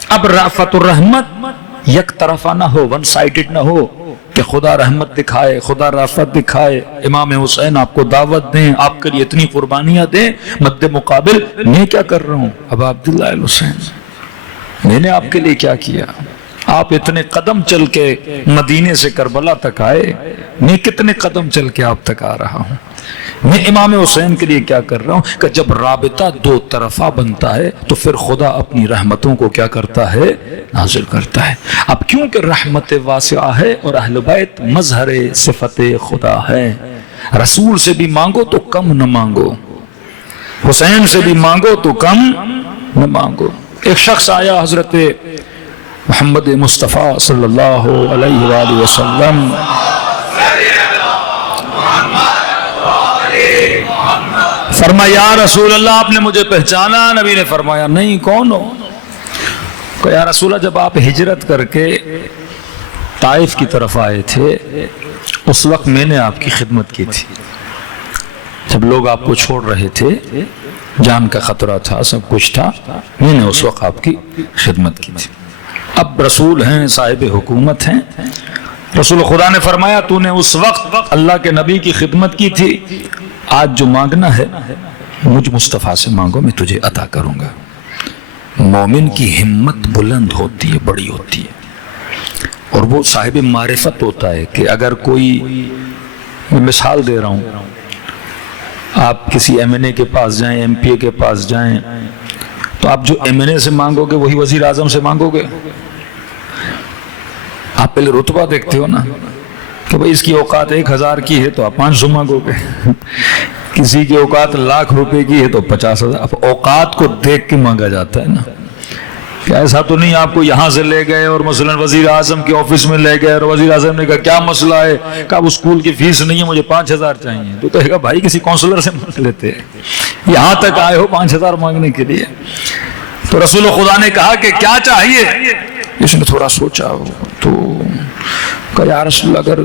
اب رأفت و رحمت یک طرفہ نہ ہو، ون سائیڈڈ نہ ہو کہ خدا رحمت دکھائے، خدا رأفت دکھائے، امام حسین آپ کو دعوت دیں، آپ کے لیے اتنی قربانیاں دیں، مد مقابل میں کیا کر رہا ہوں؟ ابا عبداللہ الحسین میں نے آپ کے لیے کیا کیا؟ آپ اتنے قدم چل کے مدینے سے کربلا تک آئے، میں کتنے قدم چل کے آپ تک آ رہا ہوں، میں امام حسین کے لیے کیا کر رہا ہوں؟ کہ جب رابطہ 2 طرفہ بنتا ہے تو پھر خدا اپنی رحمتوں کو کیا کرتا ہے؟ نازل کرتا ہے۔ اب کیونکہ رحمت واسعہ ہے اور اہل بیت مظہر صفت خدا ہے، رسول سے بھی مانگو تو کم نہ مانگو، حسین سے بھی مانگو تو کم نہ مانگو۔ ایک شخص آیا حضرت محمد مصطفیٰ صلی اللہ علیہ وآلہ وسلم، فرمایا یا رسول اللہ آپ نے مجھے پہچانا؟ نبی نے فرمایا نہیں، کون ہو؟ کہ یا رسول اللہ جب آپ ہجرت کر کے طائف کی طرف آئے تھے اس وقت میں نے آپ کی خدمت کی تھی، جب لوگ آپ کو چھوڑ رہے تھے، جان کا خطرہ تھا، سب کچھ تھا، میں نے اس وقت آپ کی خدمت کی تھی۔ اب رسول ہیں، صاحب حکومت ہیں، رسول خدا نے فرمایا تو نے اس وقت اللہ کے نبی کی خدمت کی تھی، آج جو مانگنا ہے مجھ مصطفیٰ سے مانگو، میں تجھے عطا کروں گا۔ مومن کی ہمت بلند ہوتی ہے، بڑی ہوتی ہے، اور وہ صاحب معرفت ہوتا ہے کہ اگر کوئی، میں مثال دے رہا ہوں، آپ کسی ایم این اے کے پاس جائیں، ایم پی اے کے پاس جائیں، تو آپ جو ایم این اے سے مانگو گے وہی وزیر اعظم سے مانگو گے؟ آپ پہلے رتبہ دیکھتے ہو نا کہ بھئی اس کی اوقات 1000 کی ہے تو آپ 500 مانگو گے، کسی کی اوقات 1,00,000 روپے کی ہے تو 50,000۔ اب اوقات کو دیکھ کے مانگا جاتا ہے نا، کہ ایسا تو نہیں آپ کو یہاں سے لے گئے اور مثلا وزیر اعظم کے آفس میں لے گئے اور وزیر اعظم نے کہا کیا مسئلہ ہے؟ کہا وہ اسکول کی فیس نہیں ہے، مجھے 5,000 چاہیے، تو کہے گا بھائی کسی کونسلر سے مانگ لیتے ہیں، یہاں تک آئے ہو 5,000 مانگنے کے لیے۔ تو رسول خدا نے کہا کہ کیا چاہیے؟ اس نے تھوڑا سوچا تو کہا یا رسول اللہ اگر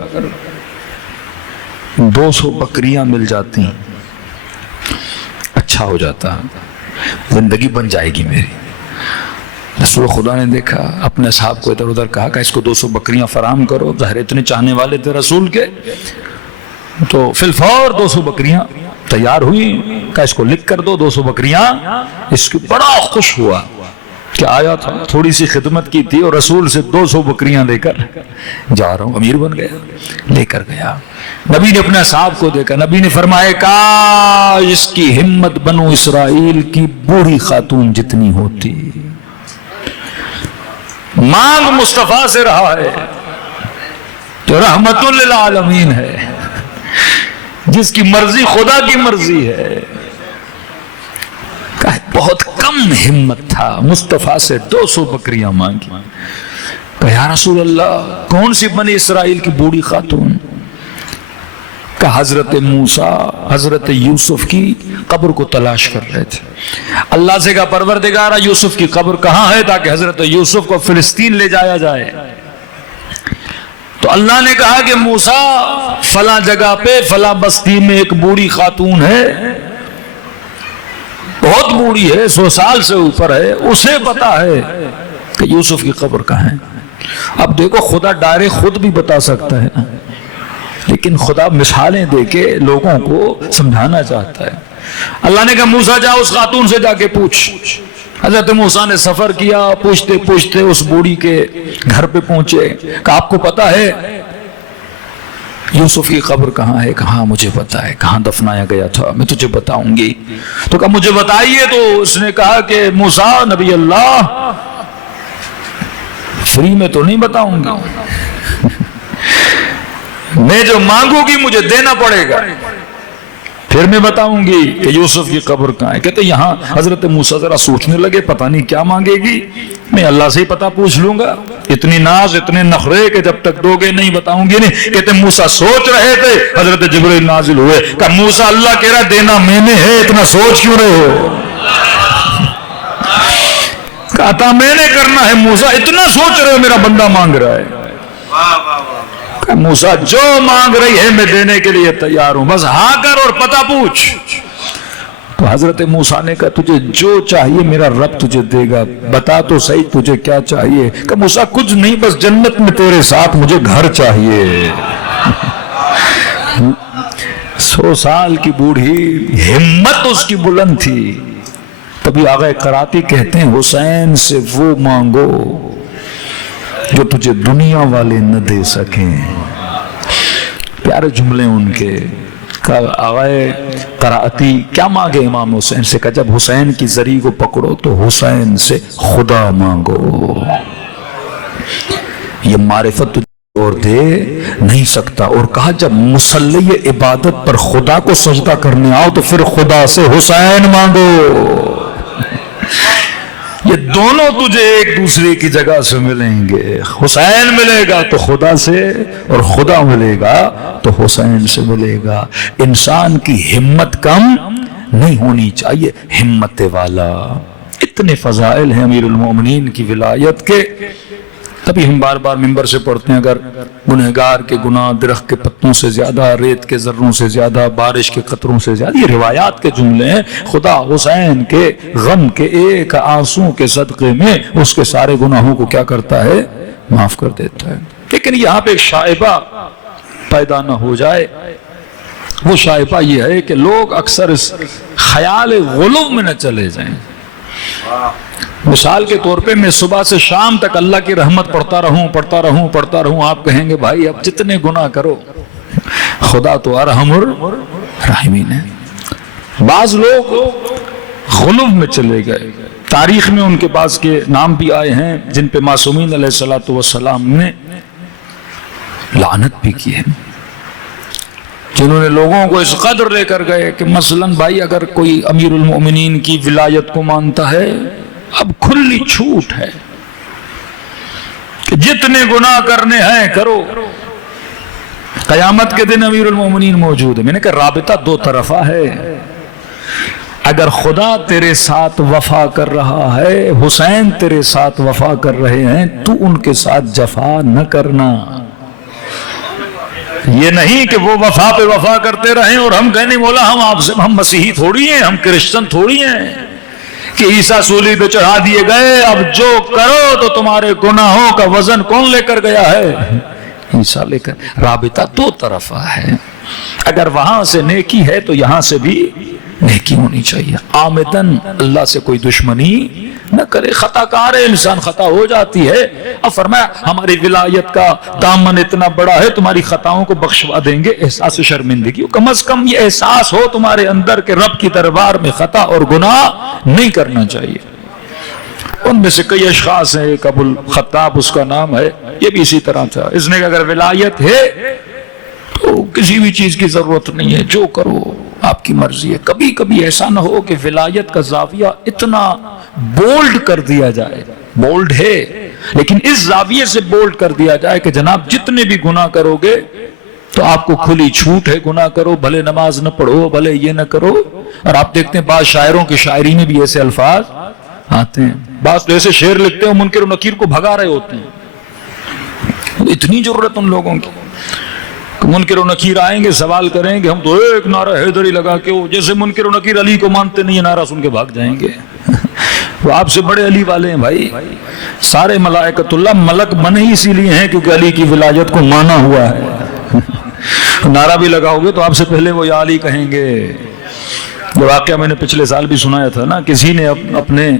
200 بکریاں مل جاتی اچھا ہو جاتا، زندگی بن جائے گی میری۔ رسول خدا نے دیکھا، اپنے صاحب کو ادھر ادھر کہا کہ اس کو 200 بکریاں فراہم کرو، ظاہر اتنے چاہنے والے تھے رسول کے، تو فی الفور 200 بکریاں تیار ہوئی، کہا اس کو لکھ کر دو 200 بکریاں۔ اس کو بڑا خوش ہوا کہ آیا تھا، تھوڑی سی خدمت کی تھی اور رسول سے 200 بکریاں لے کر جا رہا ہوں، امیر بن گیا، لے کر گیا۔ نبی نے اپنے اصحاب کو دیکھا، نبی نے فرمایا کاش اس کی ہمت بنو اسرائیل کی بوڑھی خاتون جتنی ہوتی۔ مانگ مصطفیٰ سے رہا ہے جو رحمت للعالمین ہے، جس کی مرضی خدا کی مرضی ہے۔ بہت کم ہمت تھا، مصطفیٰ سے 200 بکریاں مانگی۔ کہ یا رسول اللہ کون سی بنی اسرائیل کی بوڑھی خاتون؟ کہ حضرت موسیٰ حضرت یوسف کی قبر کو تلاش کر رہے تھے۔ اللہ سے کہا پروردگارا یوسف کی قبر کہاں ہے تاکہ حضرت یوسف کو فلسطین لے جایا جائے؟ تو اللہ نے کہا کہ موسیٰ فلاں جگہ پہ فلاں بستی میں ایک بوڑھی خاتون ہے، بہت بوڑھی ہے، 100 سال سے اوپر ہے، اسے پتا ہے کہ یوسف کی قبر کہاں ہے۔ اب دیکھو خدا ڈائریکٹ خود بھی بتا سکتا ہے، لیکن خدا مثالیں دے کے لوگوں کو سمجھانا چاہتا ہے۔ اللہ نے کہا موسیٰ جا اس خاتون سے جا کے پوچھ۔ حضرت موسیٰ نے سفر کیا، پوچھتے پوچھتے اس بوڑھی کے گھر پہ پہنچے کہ آپ کو پتا ہے یوسف کی قبر کہاں ہے؟ کہاں مجھے پتا ہے، کہاں دفنایا گیا تھا، میں تجھے بتاؤں گی۔ تو کہا مجھے بتائیے۔ تو اس نے کہا کہ موسیٰ نبی اللہ فری میں تو نہیں بتاؤں گا، میں جو مانگوں گی مجھے دینا پڑے گا، پھر میں بتاؤں گی کہ یوسف کی قبر کہاں ہے۔ کہتے یہاں حضرت موسیٰ ذرا سوچنے لگے، پتہ نہیں کیا مانگے گی، میں اللہ سے ہی پتہ پوچھ لوں گا۔ اتنی ناز اتنے نخرے کہ جب تک دو گے نہیں بتاؤں گی نہیں۔ کہتے موسیٰ سوچ رہے تھے، حضرت جبرائیل نازل ہوئے، کہ موسیٰ اللہ کہہ رہا دینا میں نے ہے، اتنا سوچ کیوں رہے ہو؟ کہتا میں نے کرنا ہے، موسیٰ اتنا سوچ رہے ہو، میرا بندہ مانگ رہا ہے۔ موسیٰ جو مانگ رہی ہے میں دینے کے لیے تیار ہوں، بس ہاں کر اور پتہ پوچھ۔ تو حضرت موسیٰ نے کہا تجھے جو چاہیے میرا رب تجھے دے گا، بتا تو صحیح تجھے کیا چاہیے؟ کہ موسیٰ کچھ نہیں، بس جنت میں تیرے ساتھ مجھے گھر چاہیے۔ 100 سال کی بوڑھی، ہمت اس کی بلند تھی۔ تبھی آغا قراتی کہتے ہیں حسین سے وہ مانگو جو تجھے دنیا والے نہ دے سکیں۔ پیارے جملے ان کے۔ آغا قراتی کیا مانگے امام حسین سے؟ کہ جب حسین کی زری کو پکڑو تو حسین سے خدا مانگو، یہ معرفت تجھے اور دے نہیں سکتا۔ اور کہا جب مصلی عبادت پر خدا کو سجدہ کرنے آؤ تو پھر خدا سے حسین مانگو۔ یہ دونوں تجھے ایک دوسرے کی جگہ سے ملیں گے، حسین ملے گا تو خدا سے، اور خدا ملے گا تو حسین سے ملے گا۔ انسان کی ہمت کم نہیں ہونی چاہیے، ہمت والا۔ اتنے فضائل ہیں امیر المومنین کی ولایت کے، تبھی ہم بار بار منبر سے پڑھتے ہیں اگر گنہگار کے گناہ درخت کے پتوں سے زیادہ، ریت کے ذروں سے زیادہ، بارش کے قطروں سے زیادہ، یہ روایات کے جملے ہیں۔ خدا حسین کے غم کے ایک آنسو کے صدقے میں اس کے سارے گناہوں کو کیا کرتا ہے؟ معاف کر دیتا ہے۔ لیکن یہاں پہ ایک شائبہ پیدا نہ ہو جائے، وہ شائبہ یہ ہے کہ لوگ اکثر اس خیال غلو میں نہ چلے جائیں۔ مثال کے طور پہ میں صبح سے شام تک اللہ کی رحمت پڑھتا رہوں، آپ کہیں گے بھائی اب جتنے گناہ کرو، خدا تو ارحم الراحمین ہے۔ بعض لوگ غلو میں چلے گئے، تاریخ میں ان کے پاس کے نام بھی آئے ہیں جن پہ معصومین علیہ السلام نے لعنت بھی کی ہے، جنہوں نے لوگوں کو اس قدر لے کر گئے کہ مثلاً بھائی اگر کوئی امیر المؤمنین کی ولایت کو مانتا ہے، اب کھلی چھوٹ ہے کہ جتنے گناہ کرنے ہیں کرو، قیامت کے دن امیر المومنین موجود ہے۔ میں نے کہا رابطہ دو طرفہ ہے، اگر خدا تیرے ساتھ وفا کر رہا ہے، حسین تیرے ساتھ وفا کر رہے ہیں، تو ان کے ساتھ جفا نہ کرنا۔ یہ نہیں کہ وہ وفا پہ وفا کرتے رہیں اور ہم کہیں نہیں مولا ہم آپ سے، ہم مسیحی تھوڑی ہیں، ہم کرسچن تھوڑی ہیں کہ عیسیٰ صلیب پہ چڑھا دیے گئے، اب جو کرو تو تمہارے گناہوں کا وزن کون لے کر گیا ہے؟ عیسیٰ لے کر۔ رابطہ دو طرفہ ہے، اگر وہاں سے نیکی ہے تو یہاں سے بھی نیکی ہونی چاہیے۔ آمدن اللہ سے کوئی دشمنی نہ کرے. خطا کار ہے انسان, خطا ہو جاتی ہے. اب فرمایا ہماری ولایت کا دامن اتنا بڑا ہے, تمہاری خطاؤں کو بخشوا دیں گے. احساس شرمندگی, کم از کم یہ احساس ہو تمہارے اندر کہ رب کی دربار میں خطا اور گناہ نہیں کرنا چاہیے. ان میں سے کئی اشخاص ہیں, ایک ابو الخطاب اس کا نام ہے, یہ بھی اسی طرح تھا. اس نے اگر ولایت ہے تو کسی بھی چیز کی ضرورت نہیں ہے, جو کرو آپ کی مرضی ہے. کبھی کبھی ایسا نہ ہو کہ ولایت کا زاویہ اتنا بولڈ کر دیا جائے, بولڈ ہے لیکن اس زاویے سے بولڈ کر دیا جائے کہ جناب جتنے بھی گناہ کرو گے تو آپ کو کھلی چھوٹ ہے, گناہ کرو, بھلے نماز نہ پڑھو, بھلے یہ نہ کرو. اور آپ دیکھتے ہیں بعض شاعروں کی شاعری میں بھی ایسے الفاظ آتے ہیں, بعض ایسے شعر لکھتے ہیں منکر و نکیر کو بھگا رہے ہوتے ہیں. اتنی ضرورت ان لوگوں کی, منکر و نکیر آئیں گے سوال کریں گے, ہم تو ایک نعرہ حیدری لگا کے, جیسے منکر و نکیر علی کو مانتے نہیں, نعرہ سن کے بھاگ جائیں گے. وہ آپ سے بڑے علی والے ہیں بھائی. سارے ملائکۃ اللہ ملک بنے ہی اسی لیے ہیں کیونکہ علی کی ولایت کو مانا ہوا ہے. نعرہ بھی لگاؤ گے تو آپ سے پہلے وہ یا علی کہیں گے. یہ واقعہ میں نے پچھلے سال بھی سنایا تھا نا, کسی نے اپنے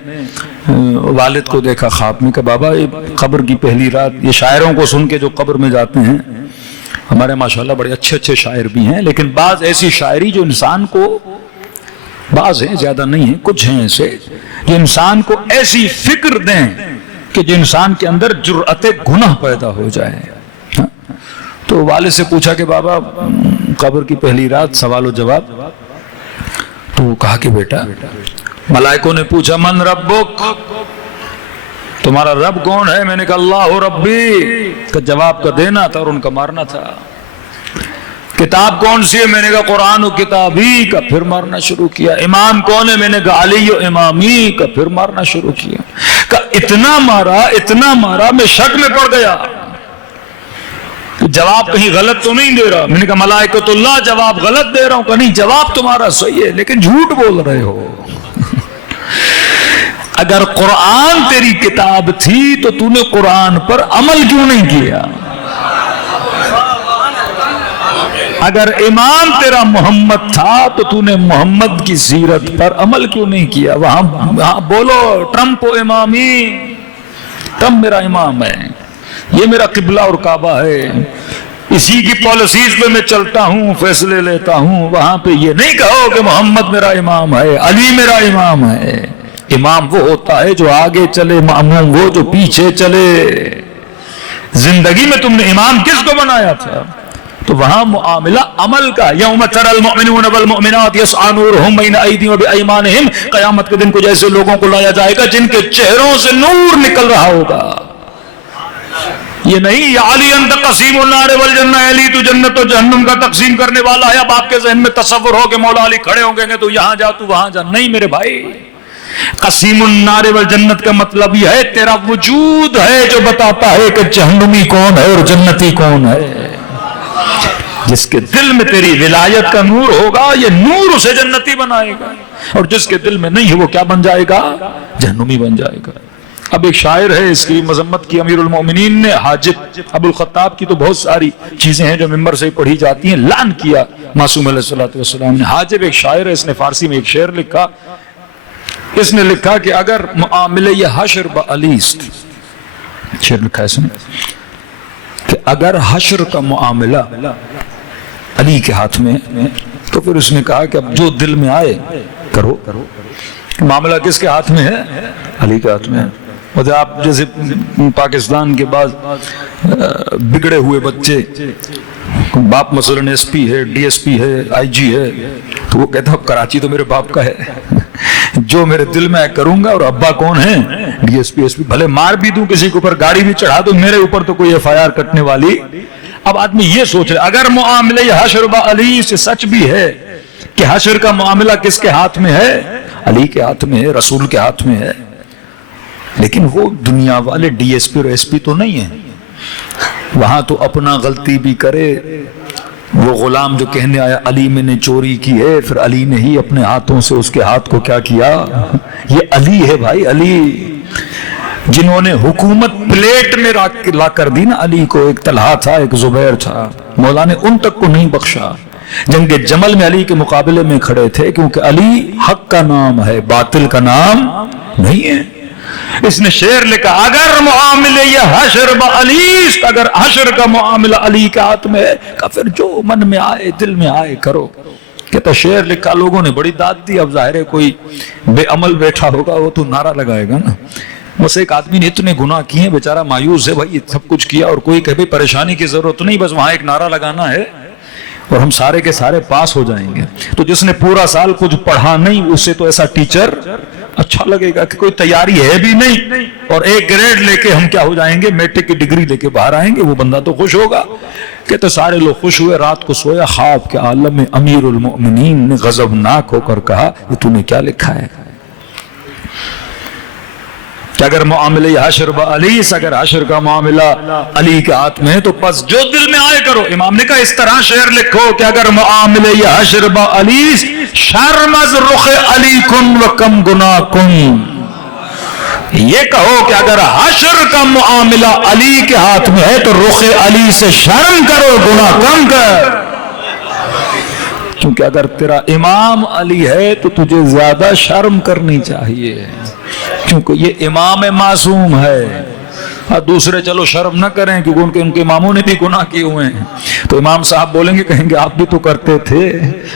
والد کو دیکھا خواب میں کہ بابا قبر کی پہلی رات, یہ شاعروں کو سن کے جو قبر میں جاتے ہیں, ہمارے ماشاءاللہ بڑے اچھے اچھے شاعر بھی ہیں, لیکن بعض ایسی شاعری جو انسان کو, بعض ہیں زیادہ نہیں ہیں, کچھ ہیں ایسے جو انسان کو ایسی فکر دیں کہ جو انسان کے اندر جرأت گناہ پیدا ہو جائے. تو والد سے پوچھا کہ بابا قبر کی پہلی رات, سوال و جواب. تو کہا کہ بیٹا, ملائکوں نے پوچھا من ربک, تمہارا رب کون ہے؟ میں نے کہا اللہ ربی, کا جواب کا دینا تھا اور ان کا مارنا تھا. کتاب کون سی ہے؟ میں نے کہا قرآن و کتابی, کا پھر مارنا شروع کیا. امام کون ہے؟ میں نے کہا علی و امامی, کا پھر مارنا شروع کیا. کہ اتنا مارا میں شک میں پڑ گیا, جواب کہیں غلط تو نہیں دے رہا. میں نے کہا ملائکۃ اللہ جواب غلط دے رہا ہوں. کہ نہیں, جواب تمہارا صحیح ہے لیکن جھوٹ بول رہے ہو. اگر قرآن تیری کتاب تھی تو تو نے قرآن پر عمل کیوں نہیں کیا؟ اگر امام تیرا محمد تھا تو تو نے محمد کی سیرت پر عمل کیوں نہیں کیا؟ وہاں بولو ٹرمپ و امامی, ٹرمپ میرا امام ہے, یہ میرا قبلہ اور کعبہ ہے, اسی کی پالیسیز پہ میں چلتا ہوں, فیصلے لیتا ہوں. وہاں پہ یہ نہیں کہو کہ محمد میرا امام ہے, علی میرا امام ہے. امام وہ ہوتا ہے جو آگے چلے, ماموم وہ جو پیچھے چلے. زندگی میں تم نے امام کس کو بنایا تھا؟ تو وہاں معاملہ عمل کا. یوم تری المؤمنون والمؤمنات یسعی نورہم بین ایدیہم وبایمانہم, قیامت کے دن کچھ ایسے لوگوں کو لایا جائے گا جن کے چہروں سے نور نکل رہا ہوگا. یہ نہیں یا علی انت قسیم النار والجنہ, علی تو جنت و جہنم کا تقسیم کرنے والا ہے. اب آپ کے ذہن میں تصور ہو کہ مولا علی کھڑے ہوں گے تو یہاں جا تو وہاں جا. نہیں میرے بھائی, قسیم النار والجنت کا مطلب یہ ہے تیرا وجود ہے جو بتاتا ہے کہ جہنمی کون ہے اور جنتی کون ہے. جس کے دل میں تیری ولایت کا نور ہوگا, یہ نور اسے جنتی بنائے گا, اور جس کے دل میں نہیں ہے وہ کیا بن جائے گا؟ جہنمی بن جائے گا. اب ایک شاعر ہے, اس کی مذمت کی امیر المومنین نے. حاجب ابو الخطاب کی تو بہت ساری چیزیں ہیں جو ممبر سے پڑھی جاتی ہیں. لعن کیا معصوم علیہ السلام نے. حاجب ایک شاعر ہے, اس نے فارسی میں ایک شعر لکھا. اس نے لکھا کہ اگر معاملہ یہ حشر بعلیست, شعر لکھا ہے اس نے کہ اگر حشر کا معاملہ علی کے ہاتھ میں, تو پھر اس نے کہا کہ اب جو دل میں آئے کرو. معاملہ کس کے ہاتھ میں ہے؟ علی کے ہاتھ میں ہے. اور آپ جیسے پاکستان کے بعض بگڑے ہوئے بچے, باپ مثلاً ایس پی ہے, ڈی ایس پی ہے, آئی جی ہے, تو وہ کہتا اب کراچی تو میرے باپ کا ہے, جو میرے دل میں کروں گا. اور ابا کون ہے؟ D S P, S P. بھلے مار بھی دوں کسی کے اوپر, گاڑی بھی چڑھا دوں, میرے اوپر تو کوئی ایف آئی آر کٹنے والی. اب آدمی یہ سوچ رہے اگر معاملہ یہ حشر بعلی سے سچ بھی ہے کہ حشر کا معاملہ کس کے ہاتھ میں ہے؟ علی کے ہاتھ میں ہے, رسول کے ہاتھ میں ہے. لیکن وہ دنیا والے ڈی ایس پی اور ایس پی تو نہیں ہیں. وہاں تو اپنا غلطی بھی کرے, وہ غلام جو کہنے آیا علی میں نے چوری کی ہے, پھر علی نے ہی اپنے ہاتھوں سے اس کے ہاتھ کو کیا کیا. یہ علی ہے بھائی, علی جنہوں نے حکومت پلیٹ میں لا کر دی نا علی کو. ایک طلحہ تھا, ایک زبیر تھا, مولا نے ان تک کو نہیں بخشا. جنگ جمل میں علی کے مقابلے میں کھڑے تھے, کیونکہ علی حق کا نام ہے, باطل کا نام نہیں ہے. اس نے شعر لکھا اگر معاملے یہ حشر با علی، اگر حشر کا معاملہ علی کے ہاتھ میں ہے کہ پھر جو من میں آئے دل میں آئے کرو. کہتا شعر لکھا، لوگوں نے بڑی داد دی. اب ظاہر ہے کوئی بے عمل بیٹھا ہوگا وہ تو نعرہ لگائے گا نا. بس ایک آدمی نے اتنے گناہ کیے ہیں بیچارہ مایوس ہے، بھائی سب کچھ کیا اور کوئی کہے پریشانی کی ضرورت نہیں، بس وہاں ایک نعرہ لگانا ہے اور ہم سارے کے سارے پاس ہو جائیں گے. تو جس نے پورا سال کچھ پڑھا نہیں اس سے تو ایسا ٹیچر اچھا لگے گا کہ کوئی تیاری ہے بھی نہیں اور ایک گریڈ لے کے ہم کیا ہو جائیں گے، میٹرک کی ڈگری لے کے باہر آئیں گے، وہ بندہ تو خوش ہوگا. کہتے سارے لوگ خوش ہوئے. رات کو سویا، خواب کے عالم میں امیر المؤمنین نے غضبناک ہو کر کہا کہ تو نے کیا لکھا ہے کہ اگر معاملہ حشر با علی، اگر حشر کا معاملہ علی کے ہاتھ میں ہے تو پس جو دل میں آئے کرو. امام نے کہا اس طرح شعر لکھو کہ اگر معاملہ حشر با علی، شرم از رخ علی کن و کم گناہ کن. یہ کہو کہ اگر حشر کا معاملہ علی کے ہاتھ میں ہے تو رخ علی سے شرم کرو، گناہ کم کر. کیونکہ اگر تیرا امام علی ہے تو تجھے زیادہ شرم کرنی چاہیے، کیونکہ یہ امام معصوم ہے. اور دوسرے چلو شرم نہ کریں کیونکہ ان کے اماموں نے بھی گناہ کیے ہوئے ہیں. تو امام صاحب بولیں گے، کہیں گے آپ بھی تو کرتے تھے،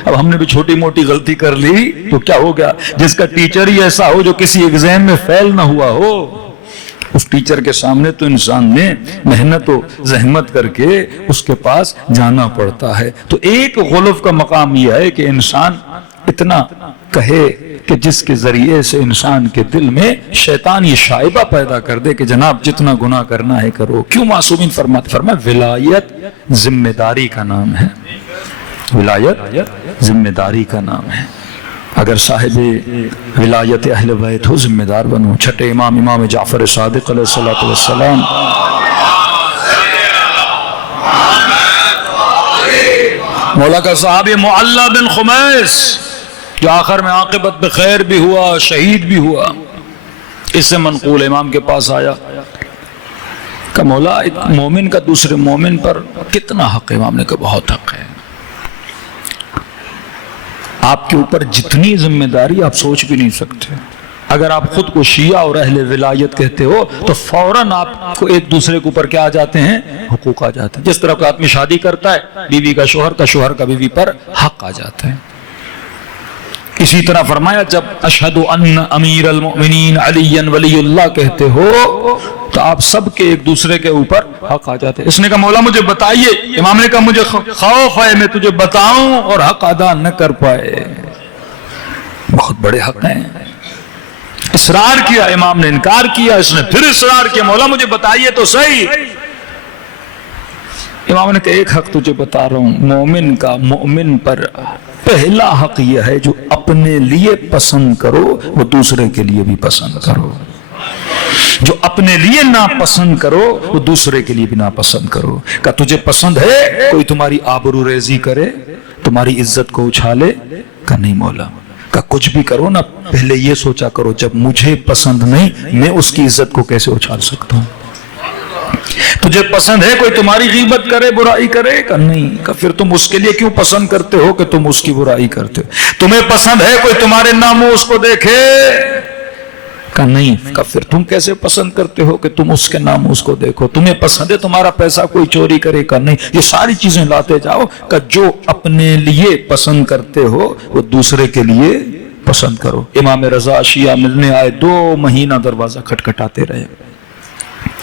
اب ہم نے بھی چھوٹی موٹی غلطی کر لی تو کیا ہو گیا. جس کا ٹیچر ہی ایسا ہو جو کسی ایگزام میں فیل نہ ہوا ہو، اس ٹیچر کے سامنے تو انسان نے محنت و زحمت کر کے اس کے پاس جانا پڑتا ہے. تو ایک غلف کا مقام یہ ہے کہ انسان اتنا کہے کہ جس کے ذریعے سے انسان کے دل میں شیطان یہ شائبہ پیدا کر دے کہ جناب جتنا گناہ کرنا ہے کرو. کیوں معصومین فرمائے ولایت ذمہ داری کا نام ہے. ولایت ذمہ داری کا نام ہے. اگر صاحب ولایت اہل بیت ہو ذمہ دار بنو. چھٹے امام جعفر صادق علیہ السلام مولا کا صحابی معلی بن خمیس جو آخر میں عاقبت بخیر بھی ہوا، شہید بھی ہوا، اس سے منقول امام کے پاس آیا کہ مولا ایک مومن کا دوسرے مومن پر کتنا حق ہے. امام نے کہا بہت حق ہے. آپ کے اوپر جتنی ذمہ داری آپ سوچ بھی نہیں سکتے. اگر آپ خود کو شیعہ اور اہل ولایت کہتے ہو تو فوراً آپ کو ایک دوسرے کے اوپر کیا آ جاتے ہیں، حقوق آ جاتے ہیں. جس طرح کوئی آدمی شادی کرتا ہے، بیوی کا شوہر کا بیوی پر حق آ جاتا ہے. اسی طرح فرمایا جب اشہد ان امیر المؤمنین علی ولی اللہ کہتے ہو تو آپ سب کے ایک دوسرے کے اوپر حق آ جاتے ہیں. اس نے کہا مولا مجھے بتائیے. امام نے کہا مجھے خوف ہے میں تجھے بتاؤں اور حق ادا نہ کر پائے. بہت بڑے حق ہیں. اصرار کیا، امام نے انکار کیا، اس نے پھر اصرار کیا مولا مجھے بتائیے تو صحیح. امام نے کہا ایک حق تجھے بتا رہا ہوں. مومن کا مومن پر پہلا حق یہ ہے جو اپنے لیے پسند کرو وہ دوسرے کے لیے بھی پسند کرو. جو اپنے لیے ناپسند کرو وہ دوسرے کے لیے بھی ناپسند کرو. کہ تجھے پسند ہے کوئی تمہاری آبرو ریزی کرے، تمہاری عزت کو اچھالے؟ کہ نہیں مولا. کہ کچھ بھی کرو نا پہلے یہ سوچا کرو جب مجھے پسند نہیں میں اس کی عزت کو کیسے اچھال سکتا ہوں. تجھے پسند ہے کوئی تمہاری غیبت کرے، برائی کرے؟ کہ نہیں. کہ پھر تم اس کے لیے کیوں پسند کرتے ہو کہ تم اس کی برائی کرتے ہو؟ تمہیں پسند ہے کوئی تمہارے ناموس کو دیکھے؟ کہ نہیں. کہ پھر تم کیسے پسند کرتے ہو کہ تم اس کے ناموس کو دیکھو؟ تمہیں پسند ہے تمہارا پیسہ کوئی چوری کرے؟ کہ نہیں. یہ ساری چیزیں لاتے جاؤ کہ جو اپنے لیے پسند کرتے ہو وہ دوسرے کے لیے پسند کرو. امام رضا شیعہ ملنے آئے، 2 مہینہ دروازہ کھٹکھٹاتے رہے.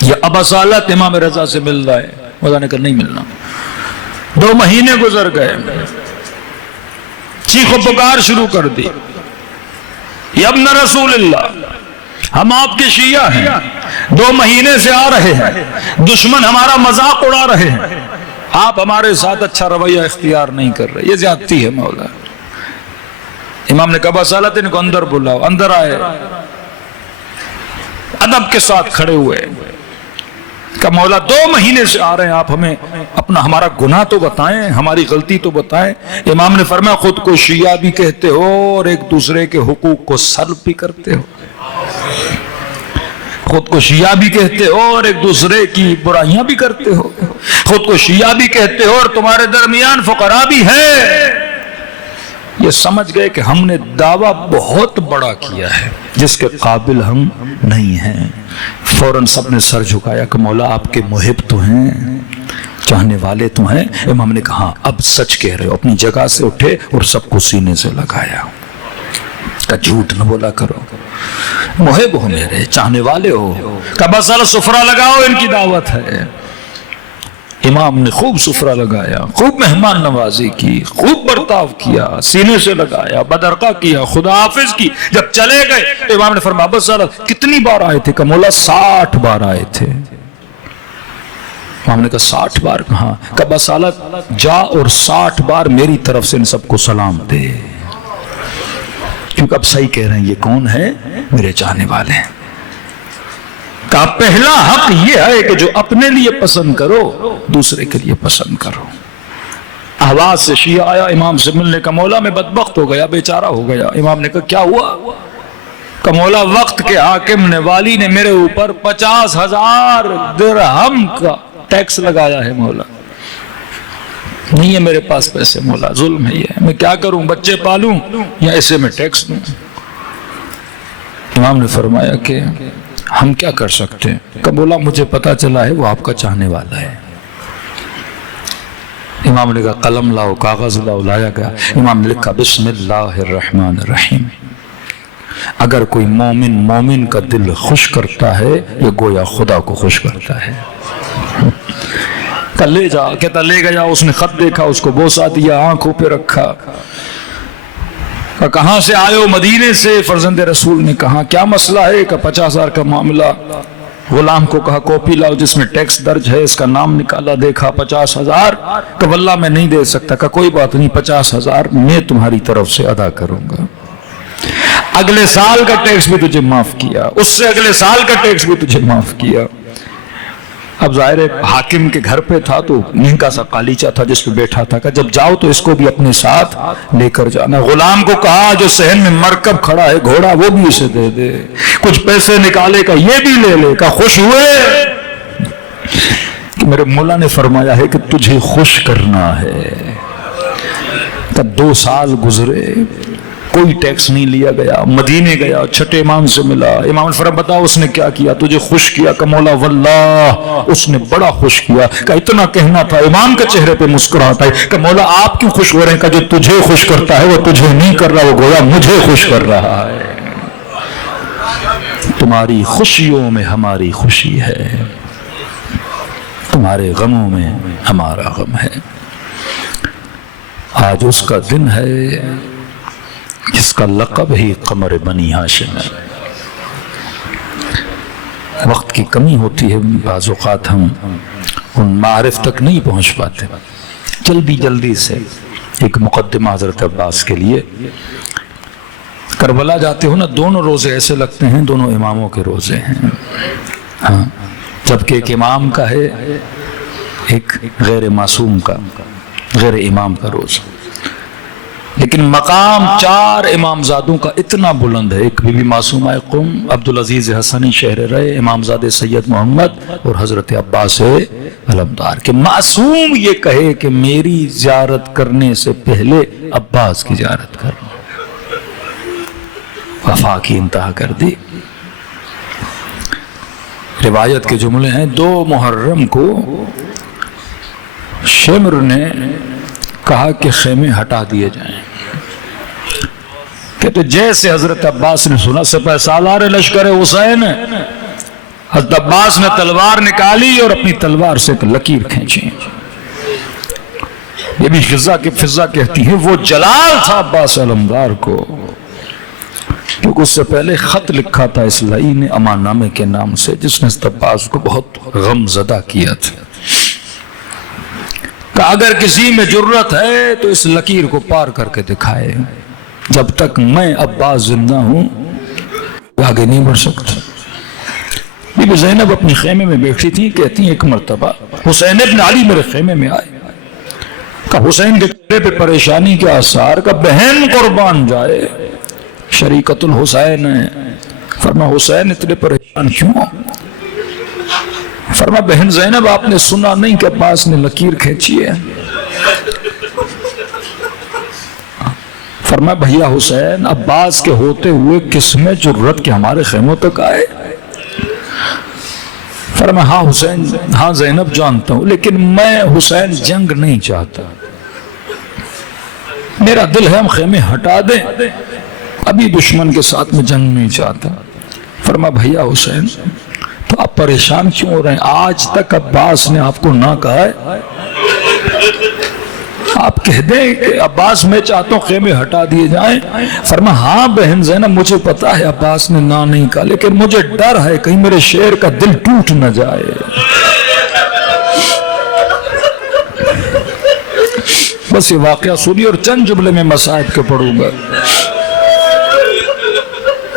یہ ابا سالت امام رضا سے مل رہا ہے. مولا نے کہا نہیں ملنا. 2 مہینے گزر گئے، چیخ و پکار شروع کر دی. یا ابن رسول اللہ ہم آپ کے شیعہ ہیں، 2 مہینے سے آ رہے ہیں، دشمن ہمارا مذاق اڑا رہے ہیں، آپ ہمارے ساتھ اچھا رویہ اختیار نہیں کر رہے، یہ زیادتی ہے مولا. امام نے کہا ابا سالت ان کو اندر بلاؤ. اندر آئے، ادب کے ساتھ کھڑے ہوئے کہ مولا 2 مہینے سے آ رہے ہیں، آپ ہمیں ہمارا گناہ تو بتائیں، ہماری غلطی تو بتائیں. امام نے فرمایا خود کو شیعہ بھی کہتے ہو اور ایک دوسرے کے حقوق کو سلب بھی کرتے ہو. خود کو شیعہ بھی کہتے ہو اور ایک دوسرے کی برائیاں بھی کرتے ہو. خود کو شیعہ بھی کہتے ہو اور تمہارے درمیان فقراء بھی ہیں. یہ سمجھ گئے کہ ہم نے دعویٰ بہت بڑا کیا ہے جس کے قابل ہم نہیں ہیں. فوراً سب نے سر جھکایا کہ مولا آپ کے محب تو ہیں, چاہنے والے تو ہیں. امام نے کہا اب سچ کہہ رہے ہو. اپنی جگہ سے اٹھے اور سب کو سینے سے لگایا کہ جھوٹ نہ بولا کرو, محب ہو میرے, چاہنے والے ہو. کہ بس سفرہ لگاؤ, ان کی دعوت ہے. امام نے خوب سفرہ لگایا, خوب مہمان نوازی کی, خوب برتاؤ کیا, سینے سے لگایا, بدرقہ کیا, خدا حافظ کی. جب چلے گئے امام نے فرمایا بس کتنی بار آئے تھے؟ کہ مولا 60 بار آئے تھے. امام نے کہا 60 بار کہاں؟ کہ بس جا اور 60 بار میری طرف سے ان سب کو سلام دے, کیونکہ اب صحیح کہہ رہے ہیں یہ کون ہے؟ میرے چاہنے والے ہیں. کہ پہلا حق یہ ہے کہ جو اپنے لیے پسند کرو دوسرے کے لیے پسند کرو. آواز سے شیعہ آیا امام سے ملنے کا, مولا میں بدبخت ہو گیا, بیچارہ ہو گیا. امام نے کہا کیا ہوا؟ کہ مولا وقت کے حاکم نے, والی نے میرے اوپر 50,000 درہم کا ٹیکس لگایا ہے. مولا نہیں ہے میرے پاس پیسے, مولا ظلم ہے یہ, میں کیا کروں؟ بچے پالوں یا ایسے میں ٹیکس دوں؟ امام نے فرمایا کہ ہم کیا کر سکتے ہیں؟ کہ بولا مجھے پتا چلا ہے وہ آپ کا چاہنے والا ہے. امام نے کہا قلم لاؤ, کاغذ لاؤ. لایا گیا. امام نے لکھا بسم اللہ الرحمن الرحیم. اگر کوئی مومن کا دل خوش کرتا ہے یہ گویا خدا کو خوش کرتا ہے. کہ لے جا, کہتا لے گیا. اس نے خط دیکھا, اس کو بوسا دیا, آنکھوں پہ رکھا. کہاں سے آئے ہو؟ مدینے سے. فرزند رسول نے کہا کیا مسئلہ ہے؟ کہ 50,000 کا معاملہ. غلام کو کہا کاپی لاؤ جس میں ٹیکس درج ہے, اس کا نام نکالا, دیکھا 50,000. کہ واللہ میں نہیں دے سکتا. کہ کوئی بات نہیں, 50,000 میں تمہاری طرف سے ادا کروں گا. اگلے سال کا ٹیکس بھی تجھے معاف کیا, اس سے اگلے سال کا ٹیکس بھی تجھے معاف کیا. اب ظاہر حاکم کے گھر پہ تھا تو ننھکا سا قالیچہ تھا جس پہ بیٹھا تھا. کہ جب جاؤ تو اس کو بھی اپنے ساتھ لے کر جانا. غلام کو کہا جو صحن میں مرکب کھڑا ہے گھوڑا وہ بھی اسے دے دے. کچھ پیسے نکالے کا یہ بھی لے لے. کا خوش ہوئے؟ کہ میرے مولا نے فرمایا ہے کہ تجھے خوش کرنا ہے. کہ 2 سال گزرے, کوئی ٹیکس نہیں لیا گیا. مدینے گیا, چھٹے امام سے ملا. امام نے فرمایا بتاؤ اس نے کیا کیا؟ تجھے خوش کیا؟ کہ مولا واللہ اس نے بڑا خوش کیا. کہ اتنا کہنا تھا. امام کے چہرے پہ مسکراہٹ آئی. کہ مولا آپ کیوں خوش ہو رہے ہیں؟ کہ جو تجھے خوش کرتا ہے وہ تجھے نہیں کر رہا, وہ گویا مجھے خوش کر رہا ہے. تمہاری خوشیوں میں ہماری خوشی ہے, تمہارے غموں میں ہمارا غم ہے. آج اس کا دن ہے جس کا لقب ہی قمر بنی ہاشم ہے. وقت کی کمی ہوتی ہے, بعض اوقات ہم ان معارف تک نہیں پہنچ پاتے. جلدی سے ایک مقدمہ حضرت عباس کے لیے. کربلا جاتے ہو نا, دونوں روزے ایسے لگتے ہیں دونوں اماموں کے روزے ہیں. ہاں, جبکہ ایک امام کا ہے, ایک غیر معصوم کا, غیر امام کا روزہ. لیکن مقام 4 امامزادوں کا اتنا بلند ہے. ایک بی بی معصومہ قم, عبدالعزیز حسنی شہر رے, امامزادے سید محمد اور حضرت عباس علمدار. کہ معصوم یہ کہے کہ میری زیارت کرنے سے پہلے عباس کی زیارت کرنا. وفا کی انتہا کر دی. روایت کے جملے ہیں 2 محرم کو شمر نے کہا کہ خیمے ہٹا دیے جائیں. کہتے جیسے حضرت عباس نے سنا سپہ سالار لشکر حسین, حضرت عباس نے تلوار نکالی اور اپنی تلوار سے ایک لکیر کھینچی. یہ بھی فضا کہتی ہے وہ جلال تھا عباس علمدار کو, کیونکہ اس سے پہلے خط لکھا تھا اسلائی نے امان نامے کے نام سے, جس نے حضرت عباس کو بہت غم زدہ کیا تھا. کہ اگر کسی میں جرت ہے تو اس لکیر کو پار کر کے دکھائے. جب تک میں عباس زندہ ہوں آگے نہیں بڑھ سکتا. بی بی زینب اپنی خیمے میں بیٹھی تھی. کہتی ہیں ایک مرتبہ حسین ابن علی میرے خیمے میں آئے. کہ حسین کے چہرے پہ پریشانی کے آثار. کا بہن قربان جائے, شریکت الحسین ہے. فرما حسین اتنے پریشان کیوں؟ فرما بہن زینب آپ نے سنا نہیں کہ عباس نے لکیر کھینچی ہے؟ فرمایا بھیا حسین عباس کے ہوتے ہوئے کس میں جرت کہ ہمارے خیموں تک آئے؟ فرمایا ہاں حسین، ہاں زینب جانتا ہوں، لیکن میں حسین جنگ نہیں چاہتا، میرا دل ہے ہم خیمے ہٹا دیں، ابھی دشمن کے ساتھ میں جنگ نہیں چاہتا۔ فرمایا بھیا حسین تو آپ پریشان کیوں ہو رہے ہیں؟ آج تک عباس نے آپ کو نہ کہا ہے؟ آپ کہہ دیں کہ عباس میں چاہتا ہوں خیمے ہٹا دیے جائیں۔ فرمایا ہاں بہن زینب مجھے پتا ہے عباس نے نہ نہیں کہا، لیکن مجھے ڈر ہے کہیں میرے شیر کا دل ٹوٹ نہ جائے۔ بس یہ واقعہ سنی اور چند جملے میں مصائب کے پڑھوں گا۔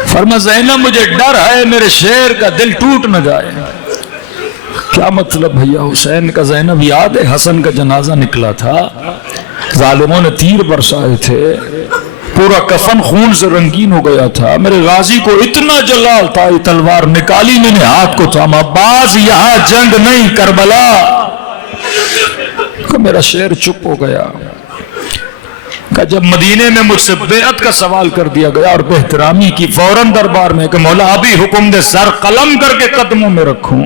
فرمایا زینب مجھے ڈر ہے میرے شیر کا دل ٹوٹ نہ جائے۔ کیا مطلب بھیا حسین کا؟ زینب یاد ہے حسن کا جنازہ نکلا تھا، ظالموں نے تیر برسائے تھے، پورا کفن خون سے رنگین ہو گیا تھا، میرے غازی کو اتنا جلال تھا، یہ تلوار نکالی، میں نے ہاتھ کو تھاما، عباس یہاں جنگ نہیں کربلا۔ کہ میرا شیر چپ ہو گیا۔ کہ جب مدینے میں مجھ سے بیعت کا سوال کر دیا گیا اور بے احترامی کی، فوراً دربار میں کہ مولا ابھی حکم دے سر قلم کر کے قدموں میں رکھوں،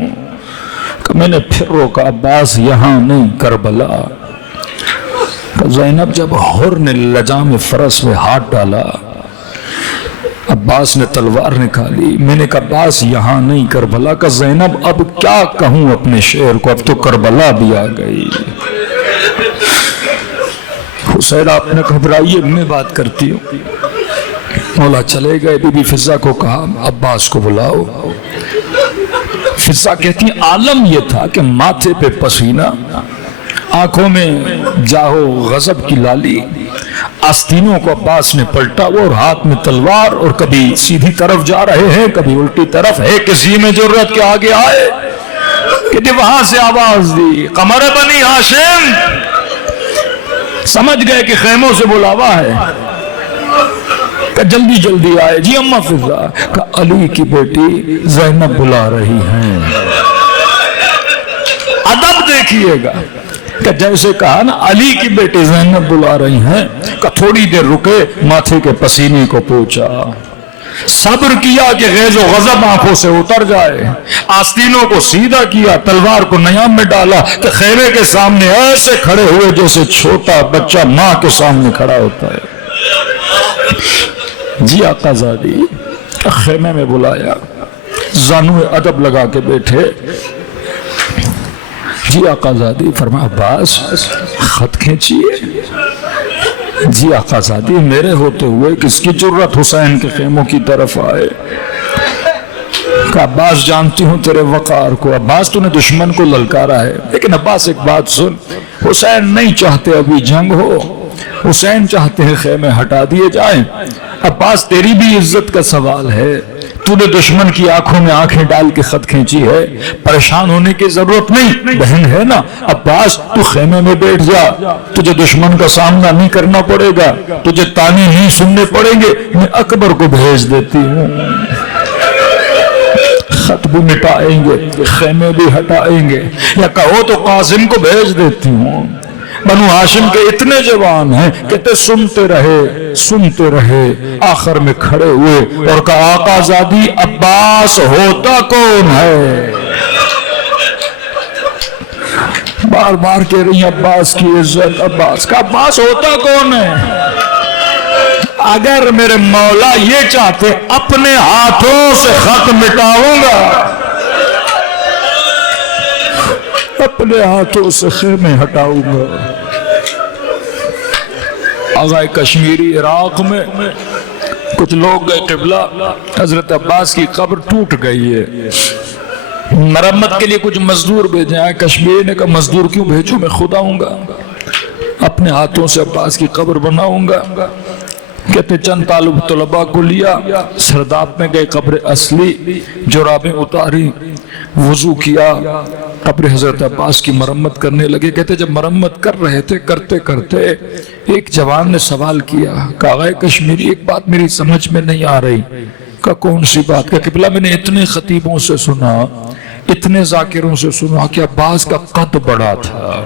کہ میں نے پھر روکا عباس یہاں نہیں کربلا۔ کہ زینب جب حر نے لجام فرس میں ہاتھ ڈالا، عباس نے تلوار نکالی، میں نے کہا عباس یہاں نہیں کربلا۔ کہ زینب اب کیا کہوں اپنے شعر کو، اب تو کربلا بھی آ گئی۔ حسین آپ نے گھبرائیے میں بات کرتی ہوں۔ مولا چلے گئے، بی بی فضہ کو کہا عباس کو بلاؤ۔ فضہ کہتی ہیں عالم یہ تھا کہ ماتھے پہ پسینہ، آنکھوں میں جاہو غضب کی لالی، آستینوں کو عباس نے پلٹا وہ اور ہاتھ میں تلوار، اور کبھی سیدھی طرف جا رہے ہیں کبھی الٹی طرف، ہے کسی میں جرت کے آگے آئے کہ وہاں سے آواز دی قمر بنی ہاشم، سمجھ گئے کہ خیموں سے بلاوا ہے، کہ جلدی جلدی آئے۔ جی اماں فضہ، کہ علی کی بیٹی زینب بلا رہی ہیں۔ ادب دیکھیے گا کہ جیسے کہا نا علی کی بیٹی زینب بلا رہی ہیں، کہ تھوڑی دیر رکے، ماتھے کے پسینے کو پوچھا، صبر کیا کہ غیظ و غضب آنکھوں سے اتر جائے، آستینوں کو سیدھا کیا، تلوار کو نیام میں ڈالا، کہ خیمے کے سامنے ایسے کھڑے ہوئے جیسے چھوٹا بچہ ماں کے سامنے کھڑا ہوتا ہے۔ جی آقا زادی، خیمے میں بلایا، زانو ادب لگا کے بیٹھے۔ جی آقا زادی، فرمایا عباس خط کھینچیے۔ جی آقا زادی، میرے ہوتے ہوئے کس کی جرت حسین کے خیموں کی طرف آئے؟ کہ عباس جانتی ہوں تیرے وقار کو، عباس تو نے دشمن کو للکارا ہے، لیکن عباس ایک بات سن، حسین نہیں چاہتے ابھی جنگ ہو، حسین چاہتے ہیں خیمے ہٹا دیے جائیں۔ عباس تیری بھی عزت کا سوال ہے، تو نے دشمن کی آنکھوں میں آنکھیں ڈال کے خط کھینچی ہے، پریشان ہونے کی ضرورت نہیں، بہن ہے نا عباس، تو خیمے میں بیٹھ جا، تجھے دشمن کا سامنا نہیں کرنا پڑے گا، تجھے تانے نہیں سننے پڑیں گے، میں اکبر کو بھیج دیتی ہوں، خط بھی مٹائیں گے، خیمے بھی ہٹائیں گے، یا کہو تو قاسم کو بھیج دیتی ہوں۔ بنو ہاشم کے اتنے جوان ہیں کہتے سنتے رہے، آخر میں کھڑے ہوئے اور کہا آقا زادی عباس ہوتا کون ہے؟ بار بار کہہ رہی ہیں عباس کی عزت، عباس کا عباس ہوتا کون ہے؟ اگر میرے مولا یہ چاہتے اپنے ہاتھوں سے خط مٹاؤں گا، اپنے ہاتھوں سے خیمے ہٹاؤں گا۔ آغائے کشمیری عراق میں کچھ لوگ گئے قبلہ، حضرت عباس کی قبر ٹوٹ گئی ہے، مرمت کے لیے کچھ مزدور بھیجے آئے، کشمیری نے کہا مزدور کیوں بھیجوں، میں خود آؤں گا، اپنے ہاتھوں سے عباس کی قبر بناؤں گا۔ کہتے چند طلباء کو لیا، سرداب میں گئے، قبر اصلی جرابیں اتاری، وضو کیا، قبر حضرت عباس کی مرمت کرنے لگے۔ کہتے جب مرمت کر رہے تھے، کرتے کرتے ایک جوان نے سوال کیا کہ آغائے کشمیری ایک بات میری سمجھ میں نہیں آ رہی۔ کہ کون سی بات؟ کہ قبلہ میں نے اتنے خطیبوں سے سنا، اتنے ذاکروں سے سنا کہ عباس کا قد بڑا تھا،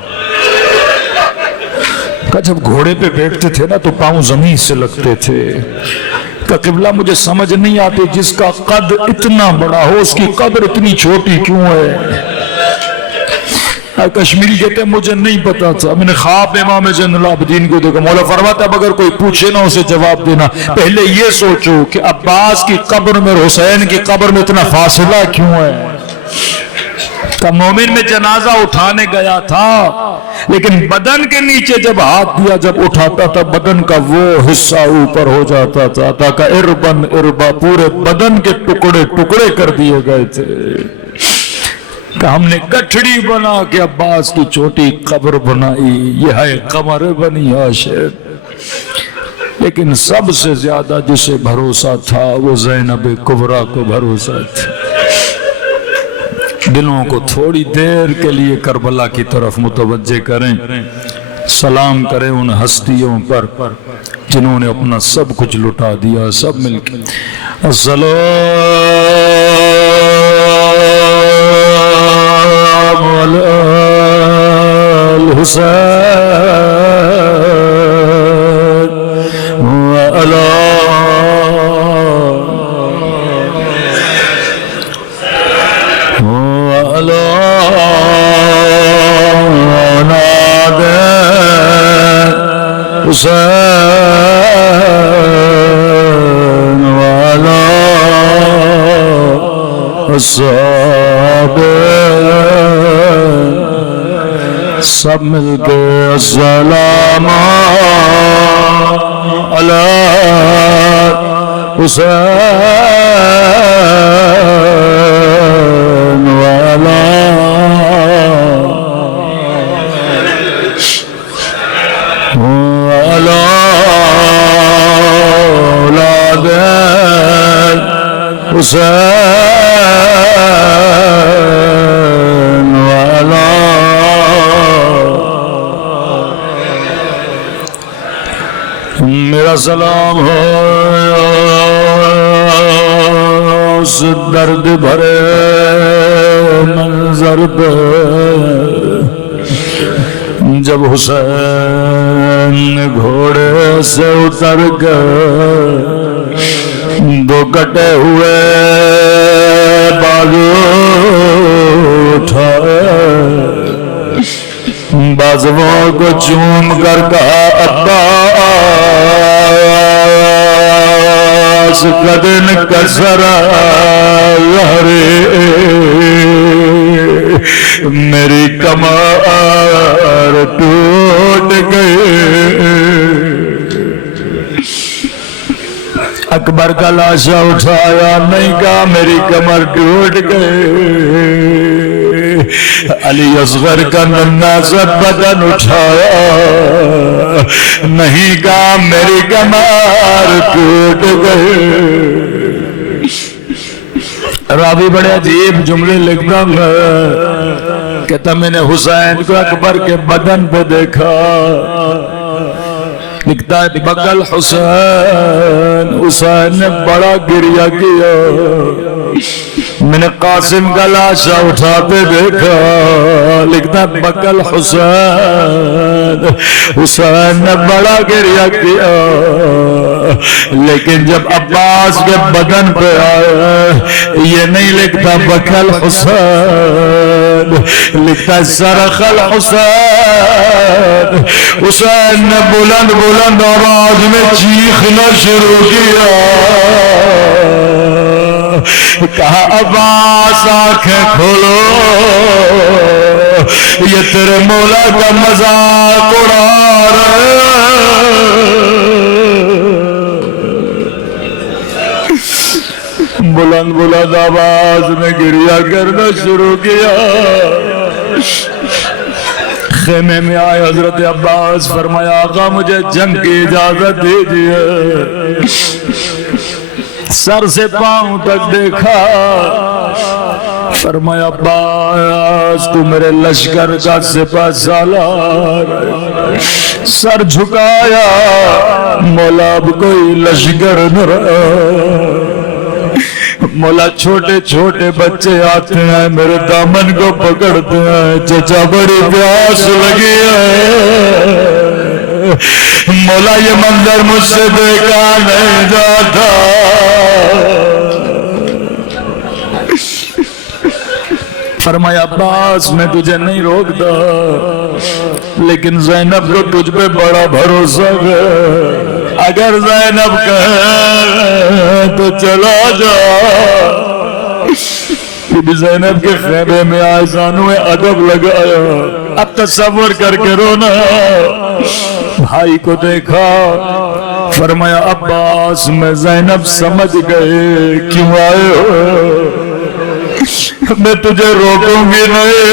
کہ جب گھوڑے پہ بیٹھتے تھے نا تو پاؤں زمین سے لگتے تھے. کہ قبلہ مجھے سمجھ نہیں آتی جس کا قد اتنا بڑا ہو اس کی قبر اتنی چھوٹی کیوں ہے؟ کشمیری کہتے ہیں مجھے نہیں پتا تھا. میں نے خواب امام زین العابدین کو دیکھا. مولا فرماتا ہے اگر کوئی پوچھے نا اسے جواب دینا. پہلے یہ سوچو کہ عباس کی قبر میں حسین کی قبر میں اتنا فاصلہ کیوں ہے؟ کہ مومن میں جنازہ اٹھانے گیا تھا لیکن بدن کے نیچے جب ہاتھ دیا جب اٹھاتا تھا بدن کا وہ حصہ اوپر ہو جاتا تھا تاکہ اربن اربا پورے بدن کے ٹکڑے ٹکڑے کر دیے گئے تھے. کہ ہم نے گٹھڑی بنا کے عباس کی چھوٹی قبر بنائی. یہ ہے قمر بنی ہاشم. لیکن سب سے زیادہ جسے بھروسہ تھا وہ زینب کبریٰ کو بھروسہ تھا. دلوں کو تھوڑی دیر کے لیے کربلا کی طرف متوجہ کریں. سلام کریں ان ہستیوں پر جنہوں نے اپنا سب کچھ لٹا دیا. سب مل کے الحسین وعلی اولاد حسین وعلی اصحاب سب مل کے السلام علی حسین وعلی اولاد حسین وعلی میرا سلام ہو اس درد بھرے منظر پہ جب حسین گھوڑے سے اتر گئے دو کٹے ہوئے بازو اٹھائے بازووں کو چوم کر کہا عباس قدن کسر ظہری میری کمر ٹوٹ گئی. اکبر کا لاشا اٹھایا نہیں کہا میری کمر ٹوٹ گئی. علی اصغر کا ننھا سا بدن اٹھایا نہیں کہا میری کمر ٹوٹ گئی. راوی بڑے عجیب جملے لکھتا ہے کہتا میں نے حسین کو اکبر کے بدن پہ دیکھا. لکھتا ہے بغل حسین نے بڑا گریہ کیا. میں نے قاسم کا لاشا اٹھاتے دیکھا. لکھتا ہے بغل حسین نے بڑا گریہ کیا. لیکن جب عباس کے بدن پہ آیا یہ نہیں لکھتا بغل حسین لکھتا ہے صرخ الحسین. حسین نے بلند بلند آواز میں چیخنا شروع کیا. کہا عباس آنکھیں کھولو یہ تیرے مولا کا مذاق اڑا رہے. بلند بلند آواز میں گریہ کرنا شروع کیا. خیمے میں آئے حضرت عباس فرمایا آقا مجھے جنگ کی اجازت دیجئے. سر سے پاؤں تک دیکھا. فرمایا عباس تو میرے لشکر کا سپہ سالار. سر جھکایا مولا اب کوئی لشکر نہ رہا. مولا چھوٹے چھوٹے بچے آتے ہیں میرے دامن کو پکڑتے ہیں چچا بڑی پیاس لگی ہے. مولا یہ منظر مجھ سے دیکھا نہیں جاتا. فرمایا عباس میں تجھے نہیں روکتا لیکن زینب کو تجھ پہ بڑا بھروسہ ہے. اگر زینب کہے تو چلا جا. بی بی زینب کے خیمے میں آئے زانوے ادب لگایا. اب تصور کر کے رونا. بھائی کو دیکھا فرمایا عباس میں زینب سمجھ گئے کیوں آئے ہو. میں تجھے روکوں گی نہیں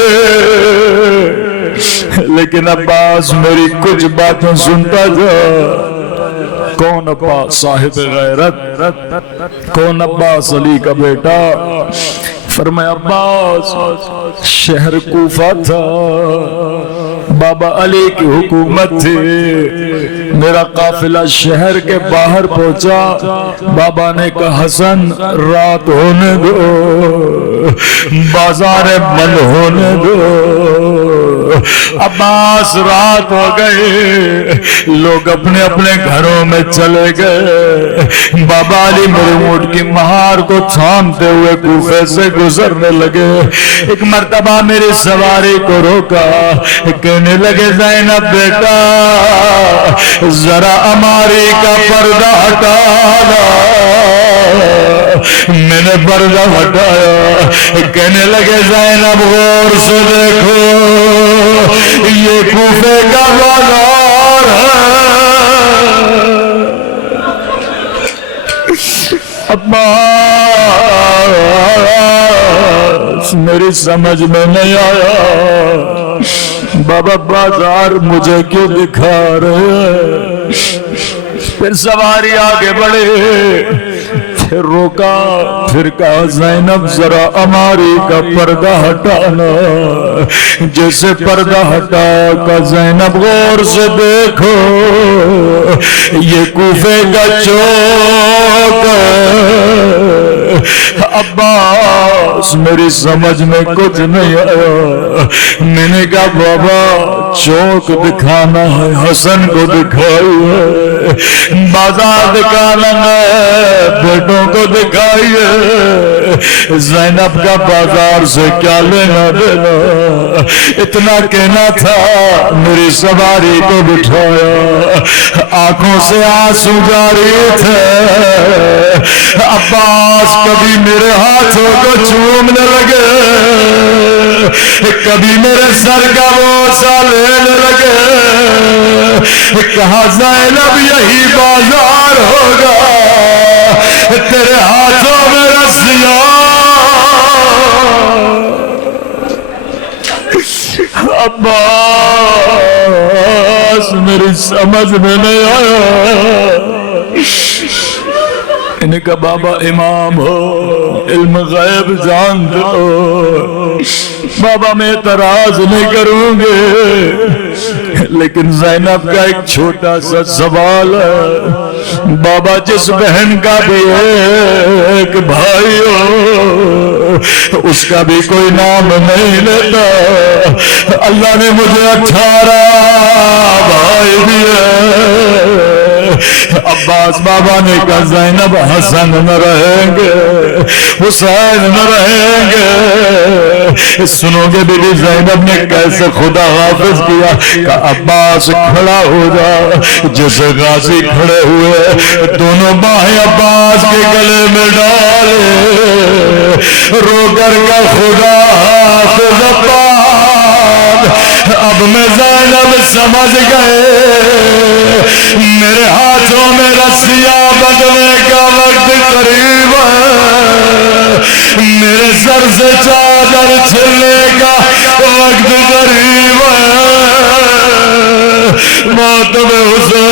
لیکن عباس میری کچھ باتیں سنتا جا. کون عباس صاحب غیرت؟ کون عباس علی کا بیٹا؟ فرمایا عباس شہر کوفہ تھا, بابا علی کی حکومت تھی. میرا قافلہ شہر کے باہر پہنچا. بابا نے کہا حسن رات ہونے دو, بازاریں بند ہونے دو. عباس رات ہو گئے, لوگ اپنے اپنے گھروں میں چلے گئے. بابا علی میرے اونٹ کی مہار کو تھامتے ہوئے کوفے سے گزرنے لگے. ایک مرتبہ میری سواری کو روکا, کہنے لگے زینب بیٹا ذرا اماری کا پردہ ہٹانا. میں نے پردہ ہٹایا. کہنے لگے زینب غور سے دیکھو یہ کوفے کا بازار ہے. میری سمجھ میں نہیں آیا بابا بازار مجھے کیوں دکھا رہے. پھر سواری آگے بڑھے, پھر روکا, پھر کہا زینب ذرا اماری کا پردہ ہٹانا. جیسے پردہ ہٹا کا زینب غور سے دیکھو یہ کوفے کا چوک ہے. عباس میری سمجھ میں کچھ نہیں آیا. میں نے کہا بابا چوک دکھانا ہے حسن کو دکھائیے, بازار دکھانا ہے بیٹوں کو دکھائیے. زینب کا بازار سے کیا لینا دینا. اتنا کہنا تھا میری سواری کو بٹھایا. آنکھوں سے آنسو جاری تھے. عباس کبھی میرے ہاتھوں کو چومنے لگے, کبھی میرے سر کا بوسہ لینے لگے. کہا زینب یہی بازار ہوگا, تیرے ہاتھوں میں رسیاں. عباس میری سمجھ میں نہیں آیا. انہیں کہا بابا امام ہو, علم غیب جانتے ہو, بابا میں اعتراض نہیں کروں گے لیکن زینب کا ایک چھوٹا سا سوال ہے. بابا جس بہن کا بھی ایک بھائی ہو اس کا بھی کوئی نام نہیں لیتا. اللہ نے مجھے 18 بھائی دیے. عباس بابا نے کہا زینب حسن نہ رہیں گے, حسین نہ رہیں گے. سنو گے بی بی زینب نے کیسے خدا حافظ کیا. کہا عباس کھڑا ہو جا. جیسے غازی کھڑے ہوئے دونوں باہیں عباس کے گلے میں ڈالے, رو کر کا خدا حافظ عباس. اب میں زینب سمجھ گئے میرے ہاتھوں میں رسیاں بدلنے کا وقت قریب ہے. میرے سر سے چادر چھلنے کا وقت قریب ہے. ماتم حسین